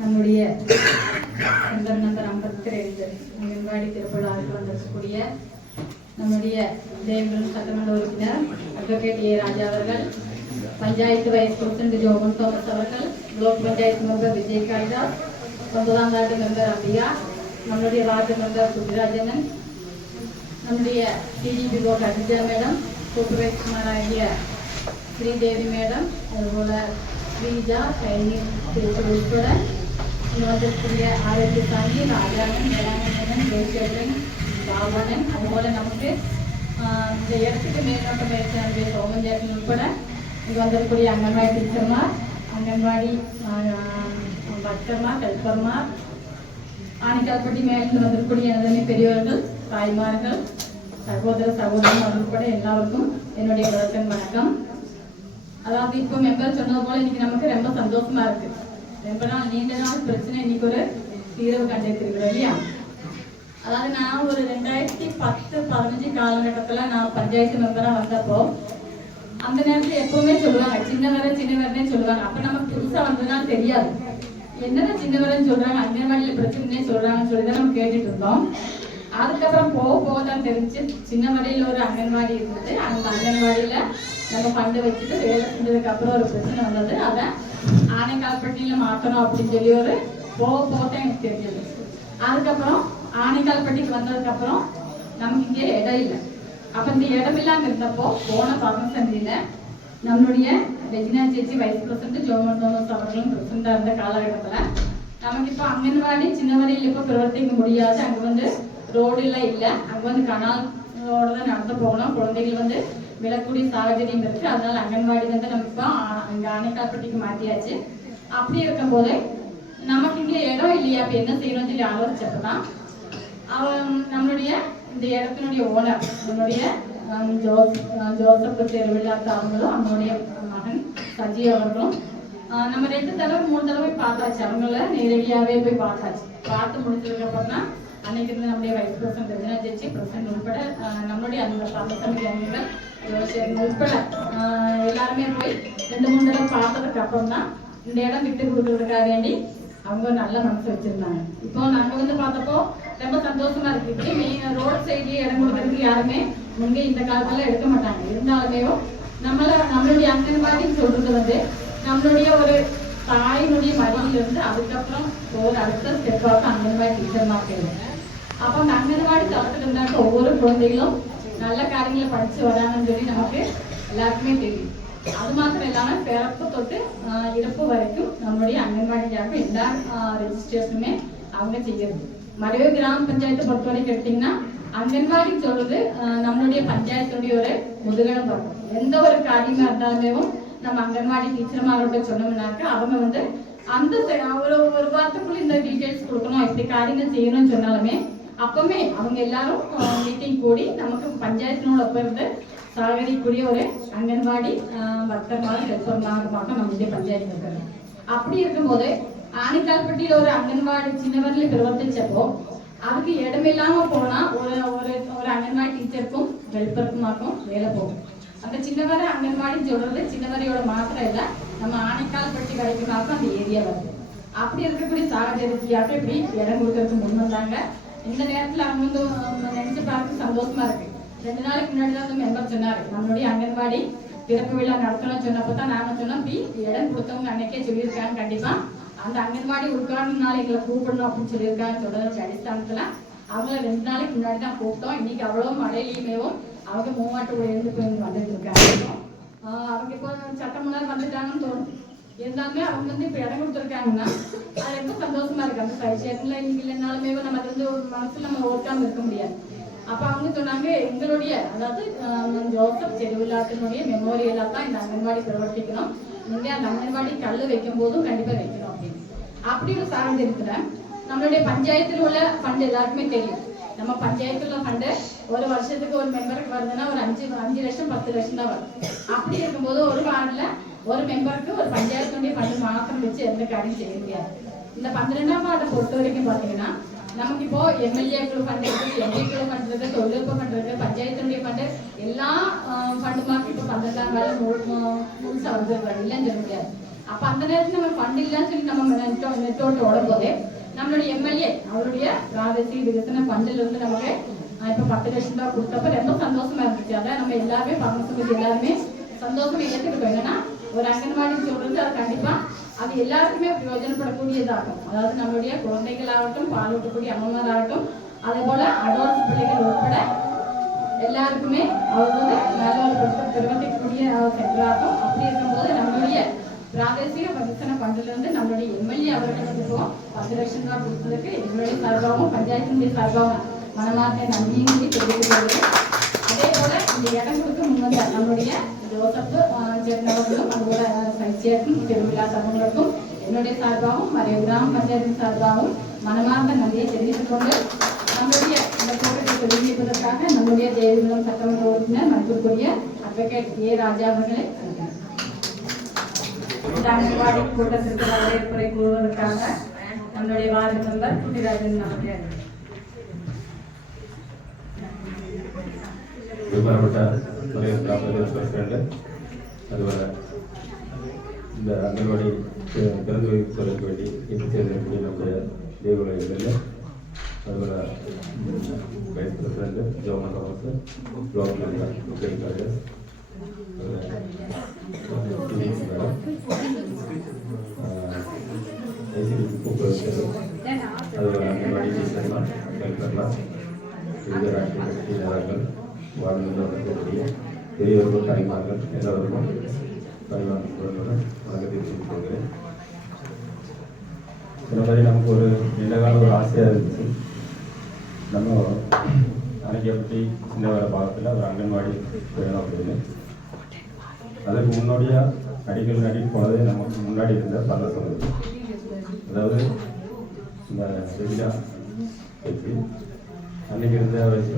நம்முடைய நம்பர் 52 அங்கன்வாடி திருவிழாவுக்கு வந்திருக்கக்கூடிய நம்முடைய தேவபுரம் சட்டமன்ற உறுப்பினர் அட்வொகேட் ஏ ராஜா அவர்கள், பஞ்சாயத்து வைஸ் பிரசிடென்ட் ஜோகன் தோமஸ் அவர்கள், பிளாக் பஞ்சாயத்து மெம்பர் விஜய் காளிதாஸ், 9ஆம் வார்டு மெம்பர் அம்பிகா, நம்முடைய வார்டு மெம்பர் சுப்பிராஜனன், நம்முடைய டிடிபி போர்டு அஜிஜா மேடம், சூப்பர்வைசர்மாராகிய ஸ்ரீதேவி மேடம், அதுபோல ஸ்ரீஜா சைனி உட்பட இங்கே வந்திருக்கக்கூடிய ஆரோக்கியசாமி, ராஜானன், வேளாங்கண்ணன், ஜெயசேகரன், பாவனன், அதுபோல் நமக்கு இந்த இடத்துக்கு மேல்நோட்டம் பயிற்சி சோமஞ்சேரன் உட்பட இங்கே வந்திருக்கக்கூடிய அங்கன்வாடி டீச்சர்மார், அங்கன்வாடி பக்தர்மார், கல்பர்மார், ஆணிக்கால்பட்டி மேலிருந்து வந்திருக்கக்கூடிய எனதுமே பெரியவர்கள், தாய்மார்கள், சகோதர சகோதரன் உட்பட எல்லாருக்கும் என்னுடைய வணக்கம். அதாவது இப்போ மெம்பர் சொன்னது போல இன்னைக்கு நமக்கு ரொம்ப சந்தோஷமா இருக்கு. ரொம்ப நாள் நீண்ட நாள் பிரச்சனை இன்னைக்கு ஒரு தீர்வு கண்டிருக்கிறோம் இல்லையா? அதாவது நான் ஒரு 2010-15 காலகட்டத்துல நான் பஞ்சாயத்து மெம்பரா வந்தப்போ அந்த நேரத்துல எப்பவுமே சொல்லுவாங்க சின்னவரே சொல்லுவாங்க. அப்ப நமக்கு புதுசா வந்ததுனால தெரியாது என்னென்ன சின்னவரன்னு சொல்றாங்க, அங்கன்வாடியில பிரச்சனையே சொல்றாங்கன்னு சொல்லிதான் நம்ம கேட்டுட்டு இருந்தோம். அதுக்கப்புறம் போக தான் தெரிஞ்சு சின்னவரையில ஒரு அங்கன்வாடி இருந்தது. அந்த அங்கன்வாடியில நம்ம ஃபண்டு வச்சுட்டு வேலை செஞ்சதுக்கு அப்புறம் ஒரு பிரச்சனை வந்தது. அதை ஆனைக்கால்பட்டியில மாற்றணும் அப்படின்னு சொல்லி ஒரு போக தான் எனக்கு தெரிஞ்சது. அதுக்கப்புறம் ஆனைக்கால்பட்டிக்கு வந்ததுக்கு அப்புறம் நமக்கு இங்கே இடம் இல்லை. அப்ப இந்த இடம் இல்லாம இருந்தப்போ போன பர்மசந்தியில நம்மளுடைய ரெஜினா சேச்சி வைஸ் பிரசிடென்ட் ஜோமன் தோமஸ் அவர்களும் பிரசிடண்டா இருந்த காலகட்டத்துல நமக்கு இப்போ அங்கன்வாடி சின்னவரையில் இப்போ பிரவர்த்திக்க முடியாது. அங்க வந்து ரோடு எல்லாம் இல்லை. அங்க வந்து கனாலோட தான் நடந்து போகணும். குழந்தைகள் வந்து விழக்கூடிய சாகச்சரியம் இருக்கு. அதனால அங்கன்வாடி வந்து நம்ம இப்போ அங்க ஆனைக்கால்பட்டிக்கு மாத்தியாச்சு. அப்படி இருக்கும் போது நமக்கு இங்க இடம் இல்லையா, அப்ப என்ன செய்யணும்னு சொல்லி ஆலோசிச்சப்பதான் நம்மளுடைய இந்த இடத்தினுடைய ஓனர் நம்மளுடைய ஜோசப் திருவிழாக்கு அவங்களும் அவங்களுடைய மகன் சஜி அவர்களும் நம்ம 2 தடவை 3 தடவை பார்த்தாச்சு. அவங்கள நேரடியாவே போய் பார்த்தாச்சு. பார்த்து முடிச்சதுக்கு அப்புறம் தான் அன்னைக்கு இருந்து நம்முடைய வைஸ் பிரசிடென்ட் ரெஜினா சேச்சி பிரசிடென்ட் உட்பட நம்மளுடைய அந்த பரமசமிதி அங்கங்கள் உட்பட எல்லாருமே போய் 2-3 தடவை பார்த்ததுக்கு அப்புறம் தான் இந்த இடம் விட்டு கொடுக்கறதுக்காக வேண்டி அவங்க நல்ல மனசு வச்சிருந்தாங்க. இப்போ நாங்க வந்து பார்த்தப்போ ரொம்ப சந்தோஷமா இருக்கு. இப்படி ரோட் சைட்லயே இடம் கொடுக்கறதுக்கு யாருமே முன்னே இந்த காலத்துல எடுக்க மாட்டாங்க. இருந்தாலுமே நம்மளுடைய அங்கன்வாடின்னு சொல்றது வந்து நம்மளுடைய ஒரு தாயினுடைய மடியில இருந்து அதுக்கப்புறம் ஒரு அடுத்த ஸ்டெப்பாக அங்கன்வாடி டீச்சர் மாற்றிடுவோம். அப்ப அந்த அங்கன்வாடி தளத்துல இருந்தாக்க ஒவ்வொரு குழந்தைகளும் நல்ல காரியங்களை படிச்சு வராங்கன்னு சொல்லி நமக்கு எல்லாருக்குமே தெரியும். அது மாத்திரம் இல்லாம பிறப்பு தொட்டு இறப்பு வரைக்கும் நம்மளுடைய அங்கன்வாடிக்காக எல்லா ரெஜிஸ்ட்ரேஷனுமே அவங்க செய்யறது. மறைவு கிராம பஞ்சாயத்தை பொறுத்த வரைக்கும் எடுத்தீங்கன்னா அங்கன்வாடி சொல்றது நம்மளுடைய பஞ்சாயத்துடைய ஒரு முதுகலம் பார்க்கும். எந்த ஒரு காரியமா இருந்தாலுமே நம்ம அங்கன்வாடி டீச்சர்மாரோட சொன்னோம்னாக்க அவங்க வந்து அந்த ஒரு வாரத்துக்குள்ள இந்த டீட்டெயில்ஸ் கொடுக்கணும், இப்படி காரியங்கள் செய்யணும்னு சொன்னாலுமே அப்பவுமே அவங்க எல்லாரும் மீட்டிங் கூடி நமக்கு பஞ்சாயத்தினோட ஒப்ப இருந்து சககரிக்கூடிய ஒரு அங்கன்வாடி பக்தர்மாக ஹெல்பர்மாக நம்மளுடைய பஞ்சாயத்து இருக்கிறது. அப்படி இருக்கும்போது ஆனைக்கால்பட்டியில ஒரு அங்கன்வாடி சின்னவரில் பிரவர்த்திச்சப்போ அதுக்கு இடமில்லாம போனா ஒரு அங்கன்வாடி டீச்சருக்கும் ஹெல்பருக்குமாக்கும் வேலை போகும். அந்த சின்னவரை அங்கன்வாடி சொல்றது சின்னவரையோட மாத்திரம் இல்லை, நம்ம ஆனைக்கால்பட்டி வரைக்குமாக்கும் அந்த ஏரியா வருது. அப்படி இருக்கக்கூடிய சாகஜரியாக இப்படி இடம் கொடுக்கறதுக்கு முன் வந்தாங்க. இந்த நேரத்துல அவங்க வந்து நினைச்சு பார்த்து சந்தோஷமா இருக்கு. 2 நாளைக்கு முன்னாடி தான் வந்து மெம்பர் சொன்னாரு நம்மளுடைய அங்கன்வாடி திறப்பு விழா நடத்தணும்னு சொன்னப்பதான் நாங்க சொன்னோம் இப்படி இடம் கொடுத்தவங்க அன்னைக்கே சொல்லியிருக்காங்க, கண்டிப்பா அந்த அங்கன்வாடி உட்கார்ந்து நாள் எங்களை கூப்பிடணும் அப்படின்னு சொல்லியிருக்காங்க. சொல்றது அடிஸ்தானத்துல அவங்கள 2 நாளைக்கு முன்னாடி தான் கூப்பிட்டோம். இன்னைக்கு அவ்வளவு மழையிலுமேவும் அவங்க மூவாட்டு இருந்து போய் வந்துட்டு இருக்காங்க. அவங்க இப்போ சட்டம் முன்னாள் வந்துட்டாங்கன்னு தோணும். இருந்தாலுமே அவங்க வந்து இப்ப இடம் கொடுத்துருக்காங்கன்னா அது ரொம்ப சந்தோஷமா இருக்கு. அந்த சைட்ல இன்னைக்கு இல்லைனாலுமே நம்ம அது வந்து ஒரு மனசுல நம்ம ஓட்டாம இருக்க முடியாது. அப்ப அவங்க சொன்னாங்க எங்களுடைய அதாவது ஜோசப் திருவிழாத்தினுடைய மெமோரியலா தான் இந்த அங்கன்வாடி பிரவர்த்திக்கணும், நீங்க அந்த அங்கன்வாடி கல்லு வைக்கும் போதும் கண்டிப்பா வைக்கணும் அப்படின்னு. அப்படி ஒரு சாகச்சரியத்துல நம்மளுடைய பஞ்சாயத்துல உள்ள ஃபண்ட் எல்லாருக்குமே தெரியும். நம்ம பஞ்சாயத்துல ஃபண்டு ஒரு வருஷத்துக்கு ஒரு மெம்பருக்கு வருதுன்னா ஒரு 5 லட்சம் 10 லட்சம் தான் வரும். அப்படி இருக்கும்போது ஒரு வார்டுல ஒரு மெம்பருக்கு ஒரு பஞ்சாயத்துடைய ஃபண்டு மாத்திரம் வச்சு எந்த காரியம் செய்ய முடியாது. இந்த 12ஆம் வார்டை பொறுத்த வரைக்கும் பாத்தீங்கன்னா நமக்கு இப்போ எம்எல்ஏக்கள் பண்றது, எம்பிக்கள் பண்றது, தொழில்நுட்ப பண்றது, பஞ்சாயத்துடைய ஃபண்டு எல்லா ஃபண்டு மாற்றி இப்போ 12ஆம் வார்டு முழுசா வந்து இல்லைன்னு சொல்ல முடியாது. அப்ப அந்த நேரத்தில் நம்ம ஃபண்ட் இல்லைன்னு சொல்லி நம்ம நெட்டோட்டு ஓடும் போதே நம்மளுடைய எம்எல்ஏ அவருடைய பிராதேசிக விகசன ஃபண்டில் இருந்து நமக்கு இப்ப 10 லட்சம் ரூபாய் கொடுத்தப்ப ரொம்ப சந்தோஷமா இருந்துச்சு. அதான் நம்ம எல்லாருமே பங்கு எல்லாருமே சந்தோஷமா ஏற்றுக்கிட்டோம். என்னன்னா ஒரு அங்கன்வாடி சொல்றது அது கண்டிப்பா அது எல்லாருக்குமே பிரயோஜனப்படக்கூடியதாகும். அதாவது நம்மளுடைய குழந்தைகளாகட்டும், பாலூட்டக்கூடிய அம்மமாராகட்டும், அதே போல அடோல்ஸ் பிள்ளைகள் உட்பட எல்லாருக்குமே அவர் வந்து நல்ல ஒரு பிரவர்த்திக்கக்கூடிய சென்றாகும். அப்படி இருக்கும்போது நம்மளுடைய பிராதேசிக விகசன ஃபண்டில் இருந்து நம்மளுடைய எம்எல்ஏ அவர்களுக்கு 10 லட்சம் ரூபாய் கொடுத்ததுக்கு எங்களுடைய சார்பாகவும் பஞ்சாயத்தினுடைய சார்பாகவும் மனமார்ந்த நன்றியும் தெரிவிக்கிறது. அதே போல இந்த இடம் கொடுக்க முன்வந்த நம்மளுடைய ஜோசப் சேர்ந்தவர்களும் அதுபோல சைச்சியருக்கும் திருவிழா சமூகங்களுக்கும் என்னுடைய சார்பாகவும் மறைய கிராம பஞ்சாயத்தின் சார்பாகவும் மனமார்ந்த நன்றியை தெரிவித்துக் கொண்டு நம்மளுடைய இந்த கூட்டத்தை தெரிவிப்பதற்காக நம்முடைய தேவிகுளம் சட்டமன்ற உறுப்பினர் மதிப்பிற்குரிய அட்வொகேட் ஏ ராஜா அவர்களை இந்த அங்கன்வாடி கூட்டத்திற்கு வரவேற்புரை கூறுவதற்காக நம்மளுடைய வார்டு மெம்பர் குட்டிராஜன் அவர்கள் ബഹുമാനപ്പെട്ട പ്രസിഡന്റ് അതുപോലെ இந்த அங்கன்வாடி திறந்து வைப்பதற்கு வேண்டி எத்திச்சேர்க்கக்கூடிய நம்முடைய தேவகுல எம்எல்ஏ அதுபோல் vice president Jomon Thomas block member Mukesh Rajesh madam ICT கூப்பிடுவது அதுபோல் அங்கன்வாடி டீச்சர்மார் வெல்ஃபேர்மார் விவித ராஷ்டிரிய கட்சி நேதாக்கள் வாழ்ந்து வரக்கூடிய பெரியவர்கள் தாய்மார்கள் எல்லாருக்கும் பரிமாற்றங்களுடன் வணக்கத்தை தெரிவித்துக் கொள்கிறேன். இந்த மாதிரி நமக்கு ஒரு நீண்டகால ஒரு ஆசையாக இருந்துச்சு. நம்ம அணைக்கப்பட்டி சின்ன வேலை பாகத்தில் ஒரு அங்கன்வாடி வேணும் அப்படின்னு. அதற்கு முன்னோடியாக அடிக்கல் நடிட்டு போனதே நமக்கு முன்னாடி இருந்த பல சொல்லுது. அதாவது இந்த ரெவினா கட்சி அன்றைக்கி இருந்த வைஸ்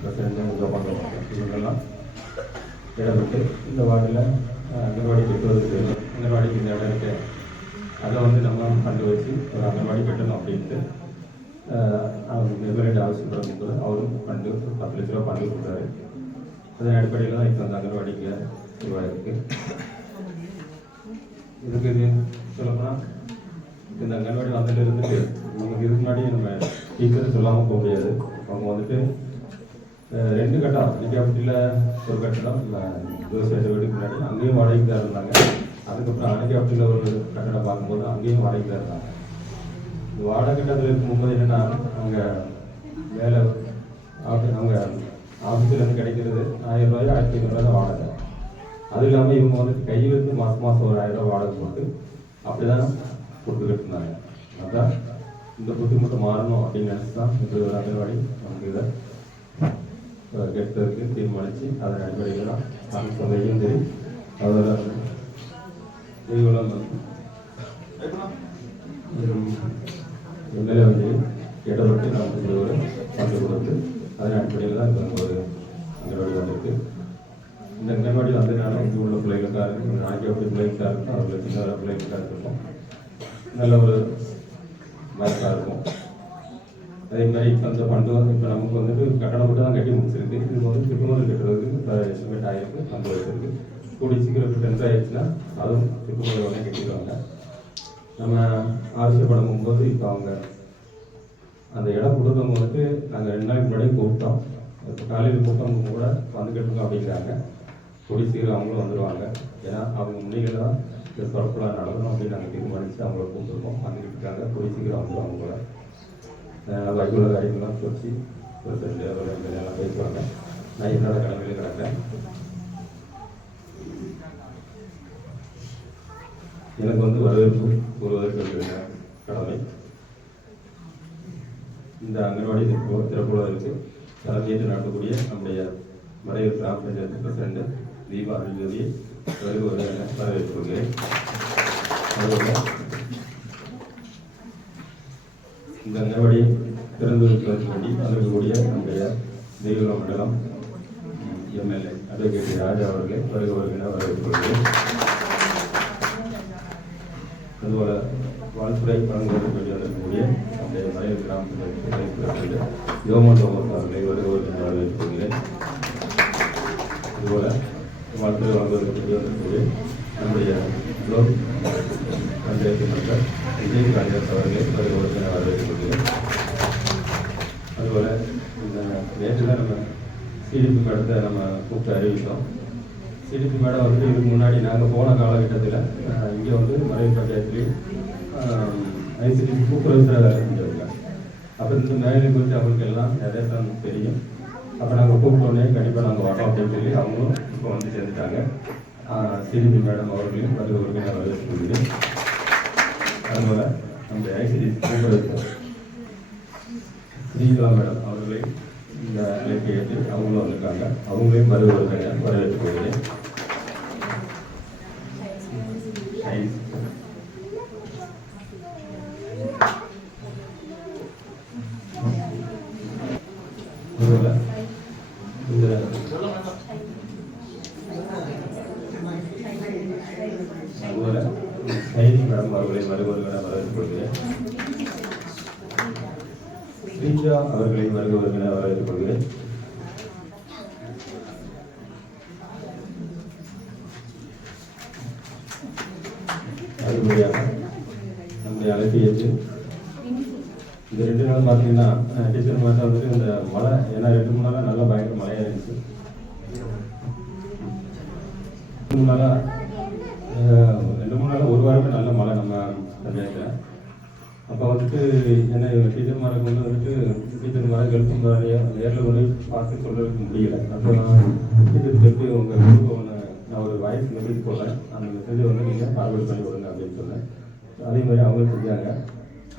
பிரசிடண்ட் ஜோபாங்க இவங்கெல்லாம் இடப்பட்டு இந்த வார்டில் அங்கன்வாடி கட்டுவதற்கு அங்கன்வாடிக்கு இந்த இடம் இருக்கு, அதை வந்து நம்ம கண்டு வச்சு ஒரு அங்கன்வாடி கட்டணும் அப்படின்ட்டு எம்எல்ஏ ஆலோசனை போது அவரும் ஃபண்டு 10 லட்ச ரூபா ஃபண்டு கொடுத்தாரு. அதன் அடிப்படையில் தான் இப்போ அந்த அங்கன்வாடிக்கு உருவாயிருக்கு. இதுக்கு இது சொல்லப்போனால் இந்த அங்கன்வாடி வந்துட்டு இருந்துட்டு நமக்கு இதுக்கு முன்னாடி நம்ம டீச்சர் சொல்லாமல் போக முடியாது. அவங்க வந்துட்டு 2 கட்டம் அணைக்காப்பட்டியில் ஒரு கட்டடம் விவசாய வீட்டுக்கு முன்னாடி அங்கேயும் வாடகைக்கு தான் இருந்தாங்க. அதுக்கப்புறம் அணைக்காப்பட்டியில் ஒரு கட்டடம் பார்க்கும்போது அங்கேயும் வாடகைக்கு தான் இருந்தாங்க. இந்த வாடகை கட்டத்தில் இருக்கும்போது என்னென்னா அவங்க வேலை அவங்க ஆஃபீஸில் கிடைக்கிறது 1000 ரூபாயோ 1500 தான் வாடகை. அது இல்லாமல் இவங்க வந்துட்டு கையிலிருந்து மாதம் ஒரு 1000 ரூபா வாடகை போட்டு அப்படி தான் கொடுத்துக்கிட்டு இருந்தாங்க. அதுதான் இந்த புத்தி மட்டும் மாறணும் அப்படின்னு நினச்சி தான் இப்படி ஒரு அங்கன்வாடி நமக்கு இதை கெட்டதுக்கு தீர்மானித்து அதன் அடிப்படையில் தான் நம்ம சொந்தையும் சரி அதோட எம்எல்ஏ வந்து இடப்பட்டு நமக்கு ஒரு பங்கு கொடுத்து அதன் அடிப்படையில் தான் இப்போ ஒரு அங்கன்வாடி வந்திருக்கு. இந்த அங்கன்வாடி வந்ததுனால இங்கே உள்ள பிள்ளைகளுக்காக இருக்கும், நாளைக்கு எப்படி பிள்ளைகளுக்காக இருக்கும், அவர்களுக்கு சின்ன பிள்ளைகளுக்காக இருக்கும், நல்ல ஒரு வாய்ப்பாக இருக்கும். அதே மாதிரி இப்போ அந்த ஃபண்டு வந்து இப்போ நமக்கு வந்துட்டு கட்டணம் மட்டும் தான் கட்டி முடிச்சிருக்கு. இது வந்து திருப்பூர் கட்டுறதுக்கு எஸ்டிமேட் ஆகிருக்கு, ஃபண்டு வச்சிருக்கு. கூடி சீக்கிரம் டென்த் ஆகிடுச்சுன்னா அதுவும் திருப்பூர் உடனே கட்டிடுவாங்க. நம்ம ஆവശ്யப்படும் போது இப்போ அவங்க அந்த இடம் கொடுத்தவங்க வந்துட்டு நாங்கள் 2 நாளைக்கு முன்னாடியே கூப்பிட்டோம். இப்போ காலையில் கூப்பிட்டவங்க கூட வந்துக்கிட்டு அப்படிங்கிறாங்க. கூடி சீக்கிரம் அவங்களும் வந்துடுவாங்க. ஏன்னா அவங்க முன்னிலையில் தான் இந்த பரப்புலாம் நடக்கணும் அப்படின்னு நாங்கள் தீர்மானித்து அவங்கள கூப்பிட்டுருக்கோம். வந்துக்கிட்டு இருக்காங்க. கூடி சீக்கிரம் வந்துடுவாங்க கூட வைகுல காரியங்கள்லாம் வச்சு பிரசிடண்ட் எல்லாம் பேசுவாங்க. நான் என்னோட கடமையில கிடக்கிறேன். எனக்கு வந்து வரவேற்பு கூறுவதற்கு கடமை. இந்த அங்கன்வாடி திறப்புவதற்கு தலைமையேற்று நடத்தக்கூடிய நம்முடைய மறைவு கிராம பஞ்சாயத்து பிரசிடண்ட் தீபா அருள்ஜோதியை வரவேற்று கொள்கிறேன். அதுபோல இந்த அங்கன்வாடியை திறந்து வைப்பதற்கு வேண்டி வந்திருக்கக்கூடிய நம்முடைய தெய்வ மண்டலம் எம்எல்ஏ அட்வொகேட் ராஜா அவர்களை வருகிறவர்கள் வரவேற்கிறேன். அதுபோல வாழ்த்துறை வழங்குவதற்கு வேண்டி வந்திருக்கக்கூடிய நம்முடைய மறைவு கிராம யோமன் தோமஸ் அவர்களை வருகிறவர்கள் வரவேற்கிறேன். அதுபோல வாழ்த்துறை வழங்குவதற்கு வேண்டி வந்திருக்கக்கூடிய நம்முடைய குளோப் பஞ்சாயத்து மெம்பர் விஜய் காளிதாஸ் அவர்களை வருவதற்கு நான் வரவேற்றுக் கொள்கிறேன். அதுபோல் இந்த நேற்று தான் நம்ம சிடிபி மேடத்தை நம்ம கூப்பிட்டு அறிவித்தோம். சிடிபி மேடம் வந்து இதுக்கு முன்னாடி நாங்கள் போன காலகட்டத்தில் இங்கே வந்து மறைவு பஞ்சாயத்துலேயும் ஐசிடிபி கூட்டுறவு வேலை செஞ்சவங்க. அப்போ இந்த மேலே குறித்து அவங்களுக்கு எல்லாம் நிறைய தான் தெரியும். அப்போ நாங்கள் கூப்பிட்டோன்னே கண்டிப்பாக நாங்கள் வரோம் அப்படின்னு சொல்லி அவங்களும் இப்போ வந்து சேர்ந்துட்டாங்க. சிடிபி மேடம் அவர்களையும் வருவதற்கு நான் வரவேற்றுக் கொள்கிறேன். அதுபோல் நம்ம ஐசிடிபி கூட்டுறவு ஸ்ரீகலா மேடம் அவர்களை இந்த அழைப்பை ஏற்று அவங்களும் வந்திருக்காங்க. அவங்களையும் வருவதற்கு வரவேற்றுக் கொள்கிறேன். அதுபோல சைனி மேடம் அவர்களை வருவதற்கு வரவேற்றுக் கொள்கிறேன். ஸ்ரீஜா அவர்களை வருவதற்கு வரவேற்றுக் கொள்கிறேன். அதுபடியாக நம்முடைய அழைப்பை ஏற்று இந்த 2 நாள் பார்த்தீங்கன்னா டீச்சர் மாதம் வந்துட்டு இந்த மழை, ஏன்னா 2 நாளாக நல்லா பயங்கர மழையாக இருந்துச்சு. 2 நாளாக ஒரு வாரமே நல்ல மழை நம்ம பஞ்சாயத்தில். அப்போ வந்துட்டு என்ன டீச்சர் மாருக்கு வந்துட்டு டீச்சர் மாரை கெழுத்தும் நேரில் கொண்டு பார்த்து சொல்கிறதுக்கு முடியல. அப்போ நான் டீச்சர் கேட்டு உங்கள் குரூப்பை ஒன்று நான் ஒரு வாய்ஸ் மெசேஜ் போடுறேன், அந்த மெசேஜை வந்து நீங்கள் ஃபார்வேர்ட் பண்ணி விடுங்க அப்படின்னு சொன்னேன். அதே மாதிரி அவங்களும் செஞ்சாங்க.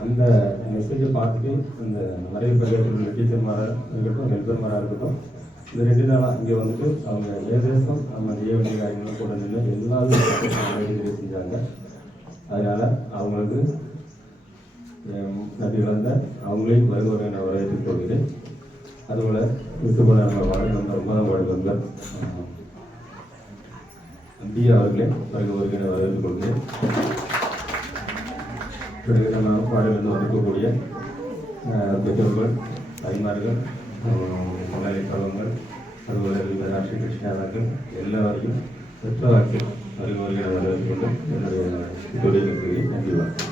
அந்த மெசேஜை பார்த்துட்டு இந்த மறைவு பஞ்சாயத்தில் உள்ள டீச்சர் மாராக இருக்கட்டும், ஹெல்பர் மாராக இருக்கட்டும், இந்த 2 நாளாக இங்கே வந்துட்டு அவங்க ஏதேசம் நம்ம செய்ய வேண்டிய காரியங்களும் கூட நின்று எல்லாரும் செஞ்சாங்க. அதனால் அவங்களுக்கு நன்றி கலந்த அவங்களையும் வருவதை நான் வரவேற்றுக் கொள்கிறேன். அதுபோல் விட்டுப்போன நம்ம வார்டு மெம்பர் 9ஆம் வார்டு மெம்பர் இந்தியா அவர்களே வருவதை நான் வரவேற்றுக் கொள்கிறேன். பிறகு நம்ம வார்டிலிருந்து வந்திருக்கக்கூடிய பெற்றோர்கள், தாய்மார்கள், முன்னாடி கழகங்கள், அதுபோல ராஷ்டிரிய கிருஷ்ணாவர்கள் எல்லாரையும் பெற்றோர்கள் வருவதை நான் வரவேற்றுக் கொண்டு என்னுடைய தொழிலுக்கு நன்றி வணக்கம்.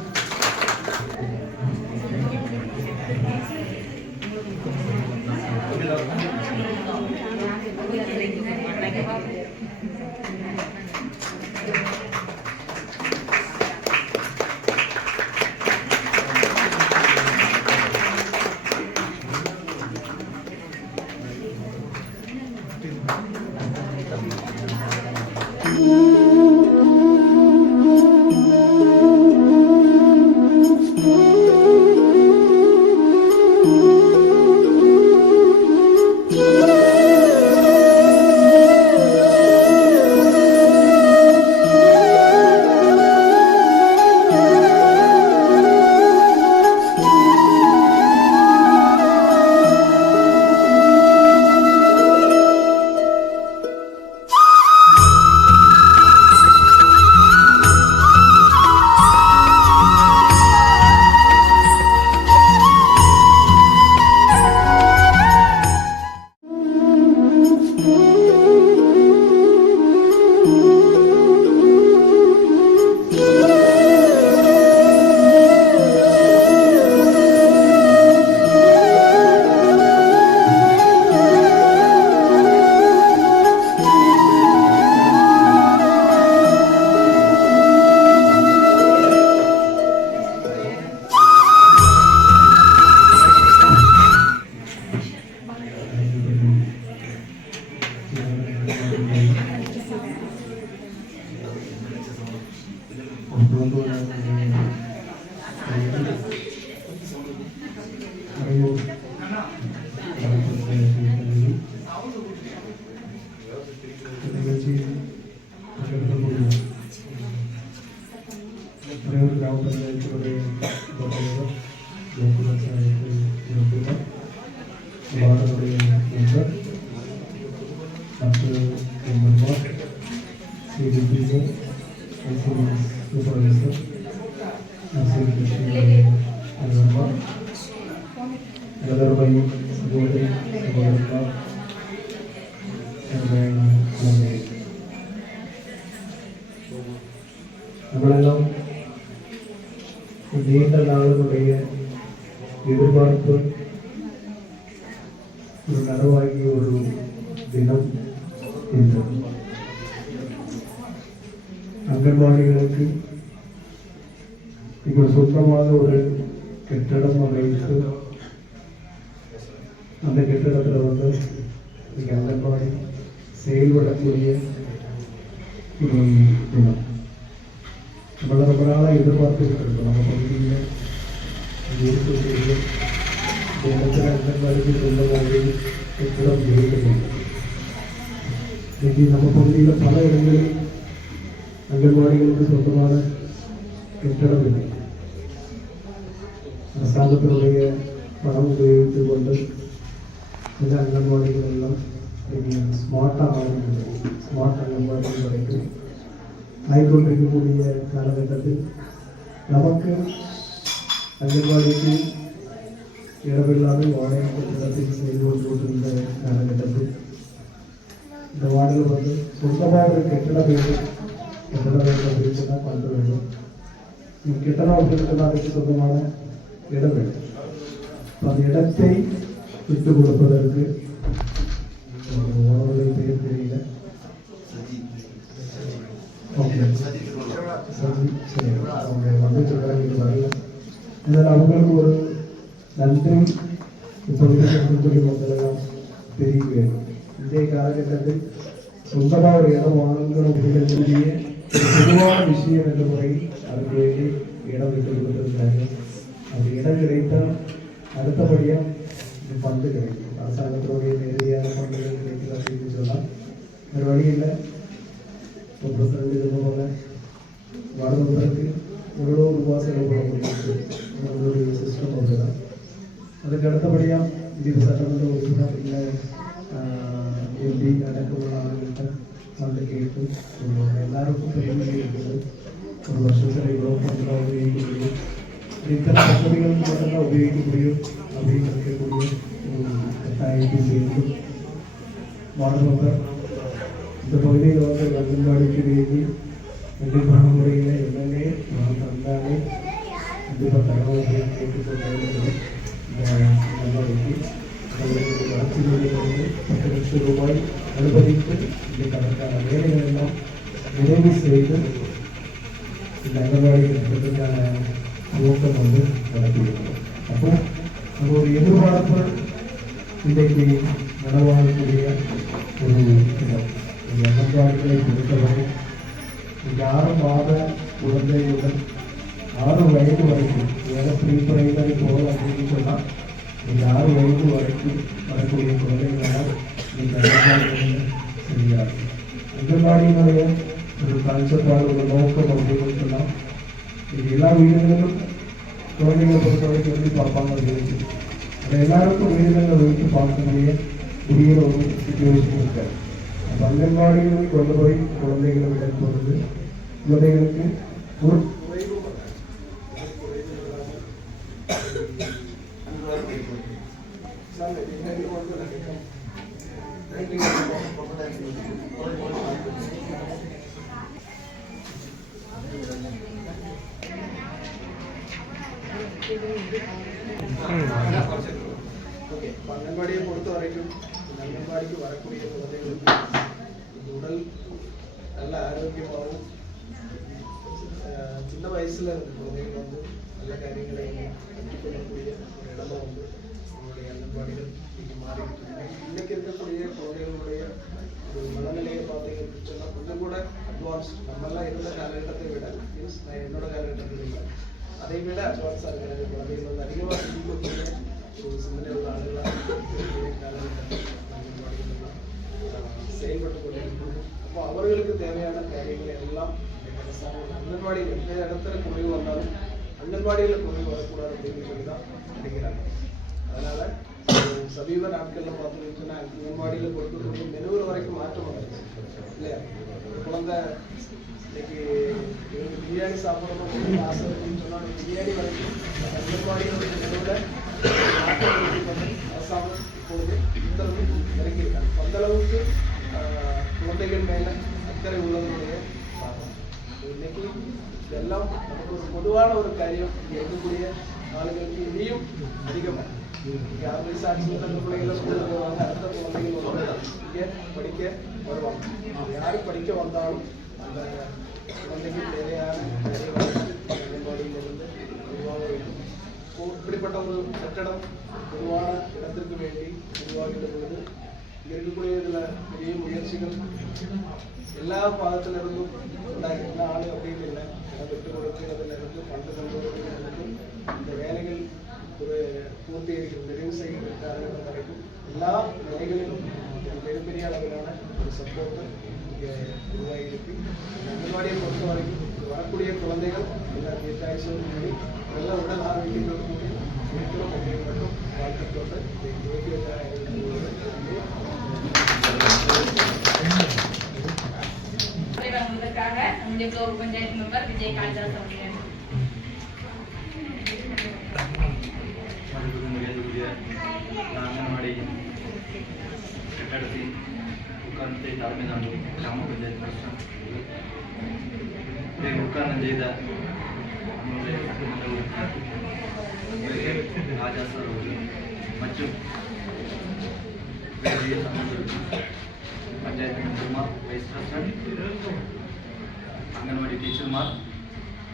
நீண்ட நாளுடைய எதிர்பார்ப்பு ஒரு நனவாகிய ஒரு தினம் இன்று. அங்கன்வாடிகளுக்கு இப்போ சொந்தமாக ஒரு கட்டிடம் அமைத்து அந்த கட்டிடத்தில் வந்து இங்கே அங்கன்வாடி செயல்படக்கூடிய ஒரு தினம். நம்மள ரொம்ப நாளாக எதிர்பார்த்துக்கிட்டு இருக்கோம். நம்ம பகுதியில் இருக்கக்கூடிய இந்த இடத்துல அங்கன்வாடிக்கு சொந்தமாக கட்டிடம் வேண்டும். இன்னைக்கு நம்ம பகுதியில் பல இடங்களில் அங்கன்வாடிகளுக்கு சொந்தமான கட்டிடம் இல்லை. அரசாங்கத்தினுடைய பணம் உபயோகித்து கொண்டு இந்த அங்கன்வாடிகள் எல்லாம் ஸ்மார்ட்டாக ஆரம்பிக்கிறது. ஸ்மார்ட் அங்கன்வாடிகள் வரைக்கும் ஆய்கொண்டிருக்கக்கூடிய காலகட்டத்தில் நமக்கு அங்கன்வாடிக்கு இடமில்லாமல் வாடகை கட்டிடத்தில் செய்து கொண்டிருந்த காலகட்டத்தில் இந்த வார்டில் வந்து சொந்தமாக ஒரு கட்டிடம் வேண்டும். கட்டிடம் வேண்டும் அப்படின்னு சொன்னால் பார்க்க வேண்டும். கட்டிடம் அப்படின்னு சொன்னால் அதுக்கு சொந்தமான இடம் வேண்டும். அந்த இடத்தை விட்டு கொடுப்பதற்கு உணவுடைய பெயர் தெரியல. ஓகே சரி அவங்க வந்து சொல்கிறாங்க வரல. இதில் அவங்களுக்கு ஒரு நன்றி இப்போதைக்கு மக்களெல்லாம் தெரிய இன்றைய காலகட்டத்தில் சொந்தமாக ஒரு இடம் வாங்கக்கூடிய பொதுவான விஷயம் என்ற முறையில் அதுக்கு வேண்டி இடம் விட்டு கொடுத்திருக்காங்க. அந்த இடம் கிடைத்தால் அடுத்தபடியாக இந்த பந்து கிடைக்கும். அரசாங்கத்தினுடைய நேரடியான பண்டுகள் கிடைக்குது அப்படின்னு சொல்லலாம். வேறு வழியில் இப்போ இது போல வாழ்வதற்கு ₹100 செலவு பண்ண முடியும். நம்மளுடைய சிஸ்டம் அப்படிதான். அதுக்கு அடுத்தபடியாக இது சட்டமன்ற உறுப்பினர் இல்லை எப்படி நடக்கணும்கிட்ட வந்து கேட்டு எல்லாருக்கும் பெருமை இருக்குது. ஒரு வருஷத்தில் இவ்வளோ பணம் உபயோகிக்க முடியும், இத்தனை வசதிகள் மட்டும்தான் உபயோகிக்க முடியும் அப்படின்னு இருக்கக்கூடிய ஒரு கட்டாயத்தை சேர்ந்து வாழ்வதற்கு இந்த பகுதியில் வந்து அங்கன்வாடிக்கு வேண்டி கண்டிப்பான முறையில் என்னன்னே நான் தந்தாலே கண்டிப்பாக தகவல்களை கேட்டுக்கொண்டு வளர்ச்சி நிலையிலிருந்து ₹10,00,000 அனுமதித்து இன்றைக்கு அதற்கான வேலைகள் எல்லாம் நிறைவு செய்து இந்த அங்கன்வாடி கட்டுறதுக்கான துவக்கம் வந்து நடத்தியிருக்கிறோம். அப்போ அது ஒரு எதிர்பார்ப்பு இன்றைக்கு நனவாகக்கூடிய ஒரு இடம். இந்த அங்கன்வாடிகளை பொறுத்தவரை இந்த 6 மாத குழந்தைகளுடன் 6 வயது வரைக்கும் வேறு ப்ரீ பிரைமரி போல அப்படின்னு சொன்னால் இந்த 6 வயது வரைக்கும் வரக்கூடிய குழந்தைகளால் இந்த அங்கன்வாடிகள் செய்யாது. அங்கன்வாடியினுடைய ஒரு கான்செப்டான ஒரு நோக்கம் அப்படின்னு சொன்னால் இது எல்லா வீடுகளிலும் குழந்தைகளை பொறுத்தவரைக்கும் எப்படி பார்ப்பாங்க அப்படின்னு அதை எல்லாருக்கும் வீடுகளில் வைத்து பார்க்கக்கூடிய புதிய ஒரு சிச்சுவேஷன் இருக்காது. அந்த அங்கன்வாடிகளில் கொண்டு போய் குழந்தைகளை விட போகிறது குழந்தைகளுக்கு ஒரு அங்கன்வாடியை பொறுத்த வரைக்கும் அங்கன்வாடிக்கு வரக்கூடிய குழந்தைகளுக்கு உடல் நல்ல ஆரோக்கியமாகவும் சின்ன வயசுல இருந்த குழந்தைகள் வந்து நல்ல காரியங்களை கற்றுக்கொள்ளக்கூடிய ஒரு இடமா வந்து நம்மளுடைய அங்கன்வாடிகள் இன்னைக்கு மாறிக்கிட்டு இருக்கு. இன்னைக்கு இருக்கக்கூடிய குழந்தைகளுடைய ஒரு மனநிலையை பார்த்தீங்கன்னு சொன்னால் கொஞ்சம் கூட அட்வான்ஸ் நம்மெல்லாம் இருந்த காலகட்டத்தை விட மீன்ஸ் நான் என்னோட காலகட்டத்தில் இல்லை அதை விட அட்வான்ஸாக இருக்கிற குழந்தைகள் வந்து அதிகமாக சிந்திக்கக்கூடிய ஒரு சிந்தனை உள்ள ஆளுகளாக காலகட்டத்தில் அங்கன்வாடிகள் செயல்பட்டு கொண்டிருக்கிறது. அப்போ அவர்களுக்கு தேவையான காரியங்களை எல்லாம் அங்கன்வாடியில் எந்த இடத்துல குறைவு வந்தாலும் அங்கன்வாடியில் குறைவு வரக்கூடாது அப்படின்னு சொல்லி தான் நினைக்கிறாங்க. அதனால சமீப நாட்களில் பார்த்தீங்கன்னு சொன்னால் அங்கன்வாடியில் கொடுக்கக்கூடிய மெனுவில் வரைக்கும் மாற்றம் வந்துருச்சு இல்லையா. குழந்தை இன்னைக்கு பிரியாணி சாப்பிடணும் ஆசை அப்படின்னு சொன்னால் பிரியாணி வரைக்கும் அங்கன்வாடிகளுடைய மெனுவில் மாற்றம் அரசாங்கம் இப்பொழுது உத்தரவு இறக்கியிருக்காங்க. அந்த அளவுக்கு குழந்தைகள் மேலே அக்கறை உள்ளதனுடைய இன்னைக்கு இதெல்லாம் நமக்கு ஒரு பொதுவான ஒரு காரியம். இங்கே இருக்கக்கூடிய ஆளுங்களுக்கு இனியும் அதிகமாக யாருமே சாட்சி அந்த பிள்ளைகளை ஸ்கூலுக்கு வருவாங்க, அடுத்த குழந்தைகள் வந்து இங்கே படிக்க வருவாங்க. யார் படிக்க வந்தாலும் அந்த குழந்தைக்கு தேவையான அங்கன்வாடியிலிருந்து உருவாக வேண்டும். இப்படிப்பட்ட ஒரு கட்டடம் பொதுவான இடத்திற்கு வேண்டி உருவாகின்ற பொழுது இங்கே இருக்கக்கூடிய இதில் பெரிய முயற்சிகள் எல்லா பாகத்திலிருந்தும் உண்டாகி எல்லா ஆளும் அப்படின்னு இல்லை, இடம் விட்டு கொடுக்கிறதுலேருந்து பண்டு கொண்டு இந்த வேலைகள் ஒரு பூர்த்தி நிறைவு செய்கின்ற வரைக்கும் எல்லா நிலைகளிலும் மிகப்பெரிய அளவிலான ஒரு சப்போர்ட்டு இங்கே உருவாகி இருக்கு. அங்கன்வாடியை பொறுத்த வரைக்கும் வரக்கூடிய குழந்தைகள் எல்லா தீர்க்காய்ச்சலும் கூடி நல்ல உடல் ஆரோக்கியத்தோடு கூடி இருக்கிறோம் அப்படின்னு மட்டும் வாழ்க்கைக்கொண்டு வந்ததற்காக நம்முடைய குளோப் பஞ்சாயத்து மெம்பர் விஜய் காளிதாஸ் அவர்கள். அங்கன்வாடி கட்டடத்தின் உட்கார்ந்தத்தை தலைமை தாங்கும் கிராம பஞ்சாயத்து பிரசிடண்ட் இதை உட்கார்ந்து செய்த நம்முடைய சட்டமன்ற உறுப்பினர் ராஜா சார் அவர்கள் மற்றும் பஞ்சாயத்து மெம்பர்மார், வைஸ் பிரசிடண்ட், அங்கன்வாடி டீச்சர்மார்,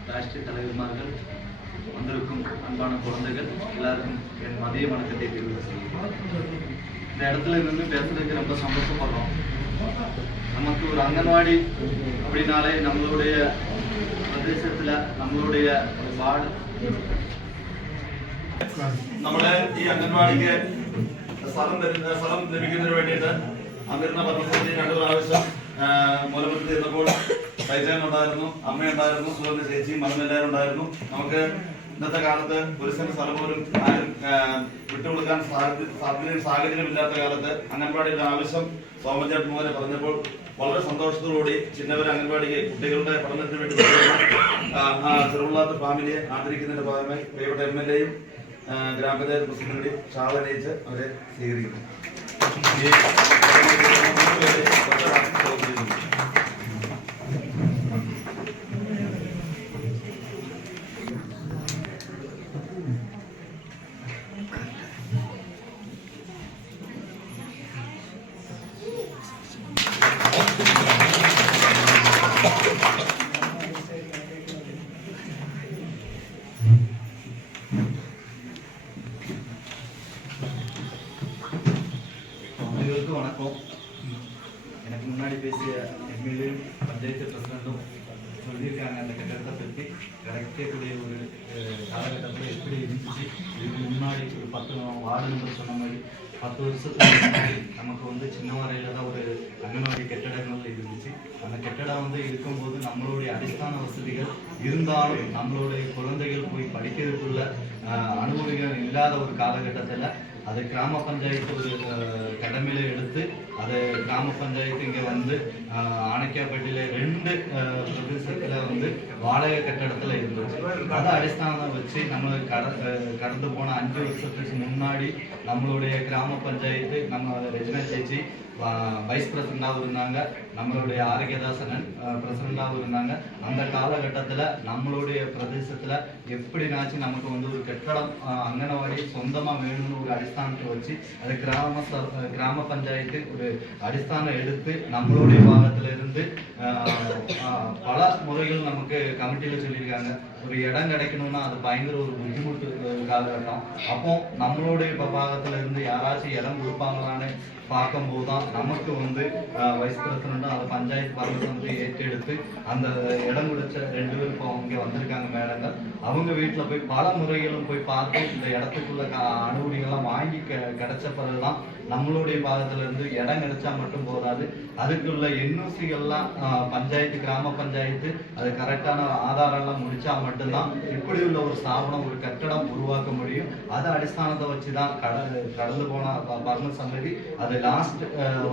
ராஷ்டிரிய தலைவர்மார்கள், வந்திருக்கும் அன்பான குழந்தைகள் எல்லாருக்கும் என் மதிய வணக்கத்தை தெரிவித்து செய்கிறேன். இந்த இடத்துல இருந்து பேசுறதுக்கு ரொம்ப சந்தோஷப்படுறோம். நமக்கு ஒரு அங்கன்வாடி அப்படின்னாலே நம்மளுடைய പ്രദേശത്തിലെ നമ്മളുடைய വാർഡ് നമ്മുടെ ഈ അംഗൻവാടിക്ക് സ്ഥലം ലഭിക്കുന്നതിന് വേണ്ടിയിട്ട് അന്നിരുന്ന ഭരണസമിതി 2 പ്രാവശ്യം മൂലമത്തിൽ ഇരുന്നപ്പോൾ പൈസ ഉണ്ടായിരുന്നു, അമ്മയുണ്ടായിരുന്നു, സുവർണ്ണ ചേച്ചിയും മകനെല്ലാവരും ഉണ്ടായിരുന്നു. നമുക്ക് ഇന്നത്തെ കാലത്ത് ഒരു സെന്റ് സ്ഥലം പോലും ആരും വിട്ടുകൊടുക്കാൻ സാഹചര്യമില്ലാത്ത കാലത്ത് അംഗൻവാടിയുടെ ആവശ്യം സോമചേട്ടൻ പോലെ പറഞ്ഞപ്പോൾ വളരെ സന്തോഷത്തോടുകൂടി ചിന്നവർ അംഗൻവാടിക്ക് കുട്ടികളുടെ പഠനത്തിന് വേണ്ടി ചെറുപിള്ളാത്ത ഫാമിലിയെ ആദരിക്കുന്നതിന്റെ ഭാഗമായി പ്രിയപ്പെട്ട MLAയും ഗ്രാമപഞ്ചായത്ത് പ്രസിഡന്റ് ഷാൾ അണിയിച്ച് അവരെ സ്വീകരിക്കുന്നു. வணக்கம். எனக்கு முன்னாடி பேசிய எம்எல்ஏயும் பஞ்சாயத்து பிரசிடண்டும் சொல்லியிருக்காங்க அந்த கட்டடத்தை பற்றி. கிடைக்கக்கூடிய ஒரு காலகட்டத்தில் எப்படி இருந்துச்சு, இதுக்கு முன்னாடி ஒரு 10 வார்டு மெம்பர் சொன்ன மாதிரி 10 வருஷத்துக்கு முன்னாடி நமக்கு சின்ன வரையில தான் ஒரு அங்கன்வாடி கட்டடங்கள் இருந்துச்சு. அந்த கட்டடம் இருக்கும்போது நம்மளுடைய அடிസ്ഥാன வசதிகள் இருந்தாலும் நம்மளுடைய குழந்தைகள் போய் படிக்கிறதுக்குள்ள அனுபவங்கள் இல்லாத ஒரு காலகட்டத்தில் அதை கிராம பஞ்சாயத்து ஒரு கடமையில எடுத்து அதை கிராம பஞ்சாயத்து இங்கே ஆனைக்காப்பட்டியில் 2 பிரதேசத்தில் வாடகை கட்டடத்தில் இருந்துச்சு. அதை அடிസ്ഥാனம் வச்சு நம்ம கடந்து போன 5 வருஷத்துக்கு முன்னாடி நம்மளுடைய கிராம பஞ்சாயத்து நம்ம ரெஜினா சேச்சி வைஸ் பிரசிடண்டாகவும் இருந்தாங்க, நம்மளுடைய ஆரோக்கியதாசனன் பிரசிடண்டாகவும் இருந்தாங்க. அந்த காலகட்டத்தில் நம்மளுடைய பிரதேசத்தில் எப்படினாச்சும் நமக்கு ஒரு கட்டடம் அங்கன்வாடி சொந்தமாக வேணும்னு ஒரு அடிസ്ഥാனத்தை வச்சு அது கிராம பஞ்சாயத்து ஒரு அடிസ്ഥാனம் எடுத்து நம்மளுடைய பாகத்திலிருந்து பல முறைகள் நமக்கு கமிட்டியில் சொல்லியிருக்காங்க. ஒரு இடம் கிடைக்கணும்னா அது பயங்கர ஒரு புத்திமுட்டு காலகட்டம். அப்போ நம்மளுடைய பாகத்துல இருந்து யாராச்சும் இடம் கொடுப்பாங்களான்னு பார்க்கும்போது தான் நமக்கு வைஸ் பிரசிடண்டும் அந்த பஞ்சாயத்து பரமசமிதி ஏற்றெடுத்து அந்த இடம் கொடுத்த 2 பேர் இப்போ அவங்க வந்திருக்காங்க மேடங்கள். அவங்க வீட்டில் போய் பல முறைகளும் போய் பார்த்து இந்த இடத்துக்குள்ள அனுமதிகள்லாம் வாங்கி கிடைச்ச பிறகுதான் நம்மளுடைய பாகத்துல இருந்து இடம் கிடைச்சா மட்டும் போதாது, அதுக்குள்ள என்ஓசிகள்லாம் பஞ்சாயத்து கிராம பஞ்சாயத்து அது கரெக்டான ஆதாரம்லாம் முடிச்சா மட்டும்தான் இப்படி உள்ள ஒரு ஸ்தாபனம் ஒரு கட்டடம் உருவாக்க முடியும். அதை அடிസ്ഥാனத்தை வச்சுதான் கடந்து போன பரண சமிதி அது லாஸ்ட்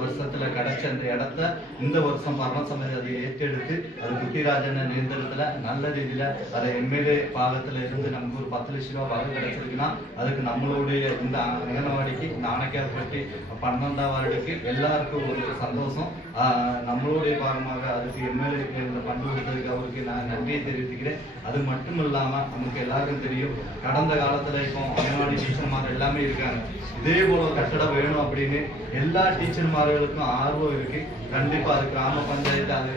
வருஷத்துல கிடைச்ச அந்த இடத்த இந்த வருஷம் பரண சமிதி அதை ஏற்றெடுத்து அது குட்டிராஜன் நியந்திரத்துல நல்ல ரீதியில அதை MLA பாகத்துல இருந்து நமக்கு ஒரு 10 லட்சம் ரூபாய் பாகம் கிடைச்சிருக்குன்னா அதுக்கு நம்மளுடைய இந்த அங்கனவாடிக்கு நாணயக்காரப்பட்டி 12ஆம் வார்டுக்கு எல்லாருக்கும் ஒரு சந்தோஷம். நம்மளுடைய பாகமாக அதுக்கு எம்எல்ஏ பங்கு கொடுத்ததுக்கு அவருக்கு நான் நன்றியை தெரிவித்துக்கிறேன். அது மட்டும் இல்லாம நமக்கு எல்லாருக்கும் தெரியும், கடந்த காலத்துல இப்போ அங்கன்வாடி டீச்சர்மார் எல்லாமே இருக்காங்க. இதே போல கட்டடம் வேணும் அப்படின்னு எல்லா டீச்சர்மார்களுக்கும் ஆர்வம் இருக்கு. கண்டிப்பா அது கிராம பஞ்சாயத்து அது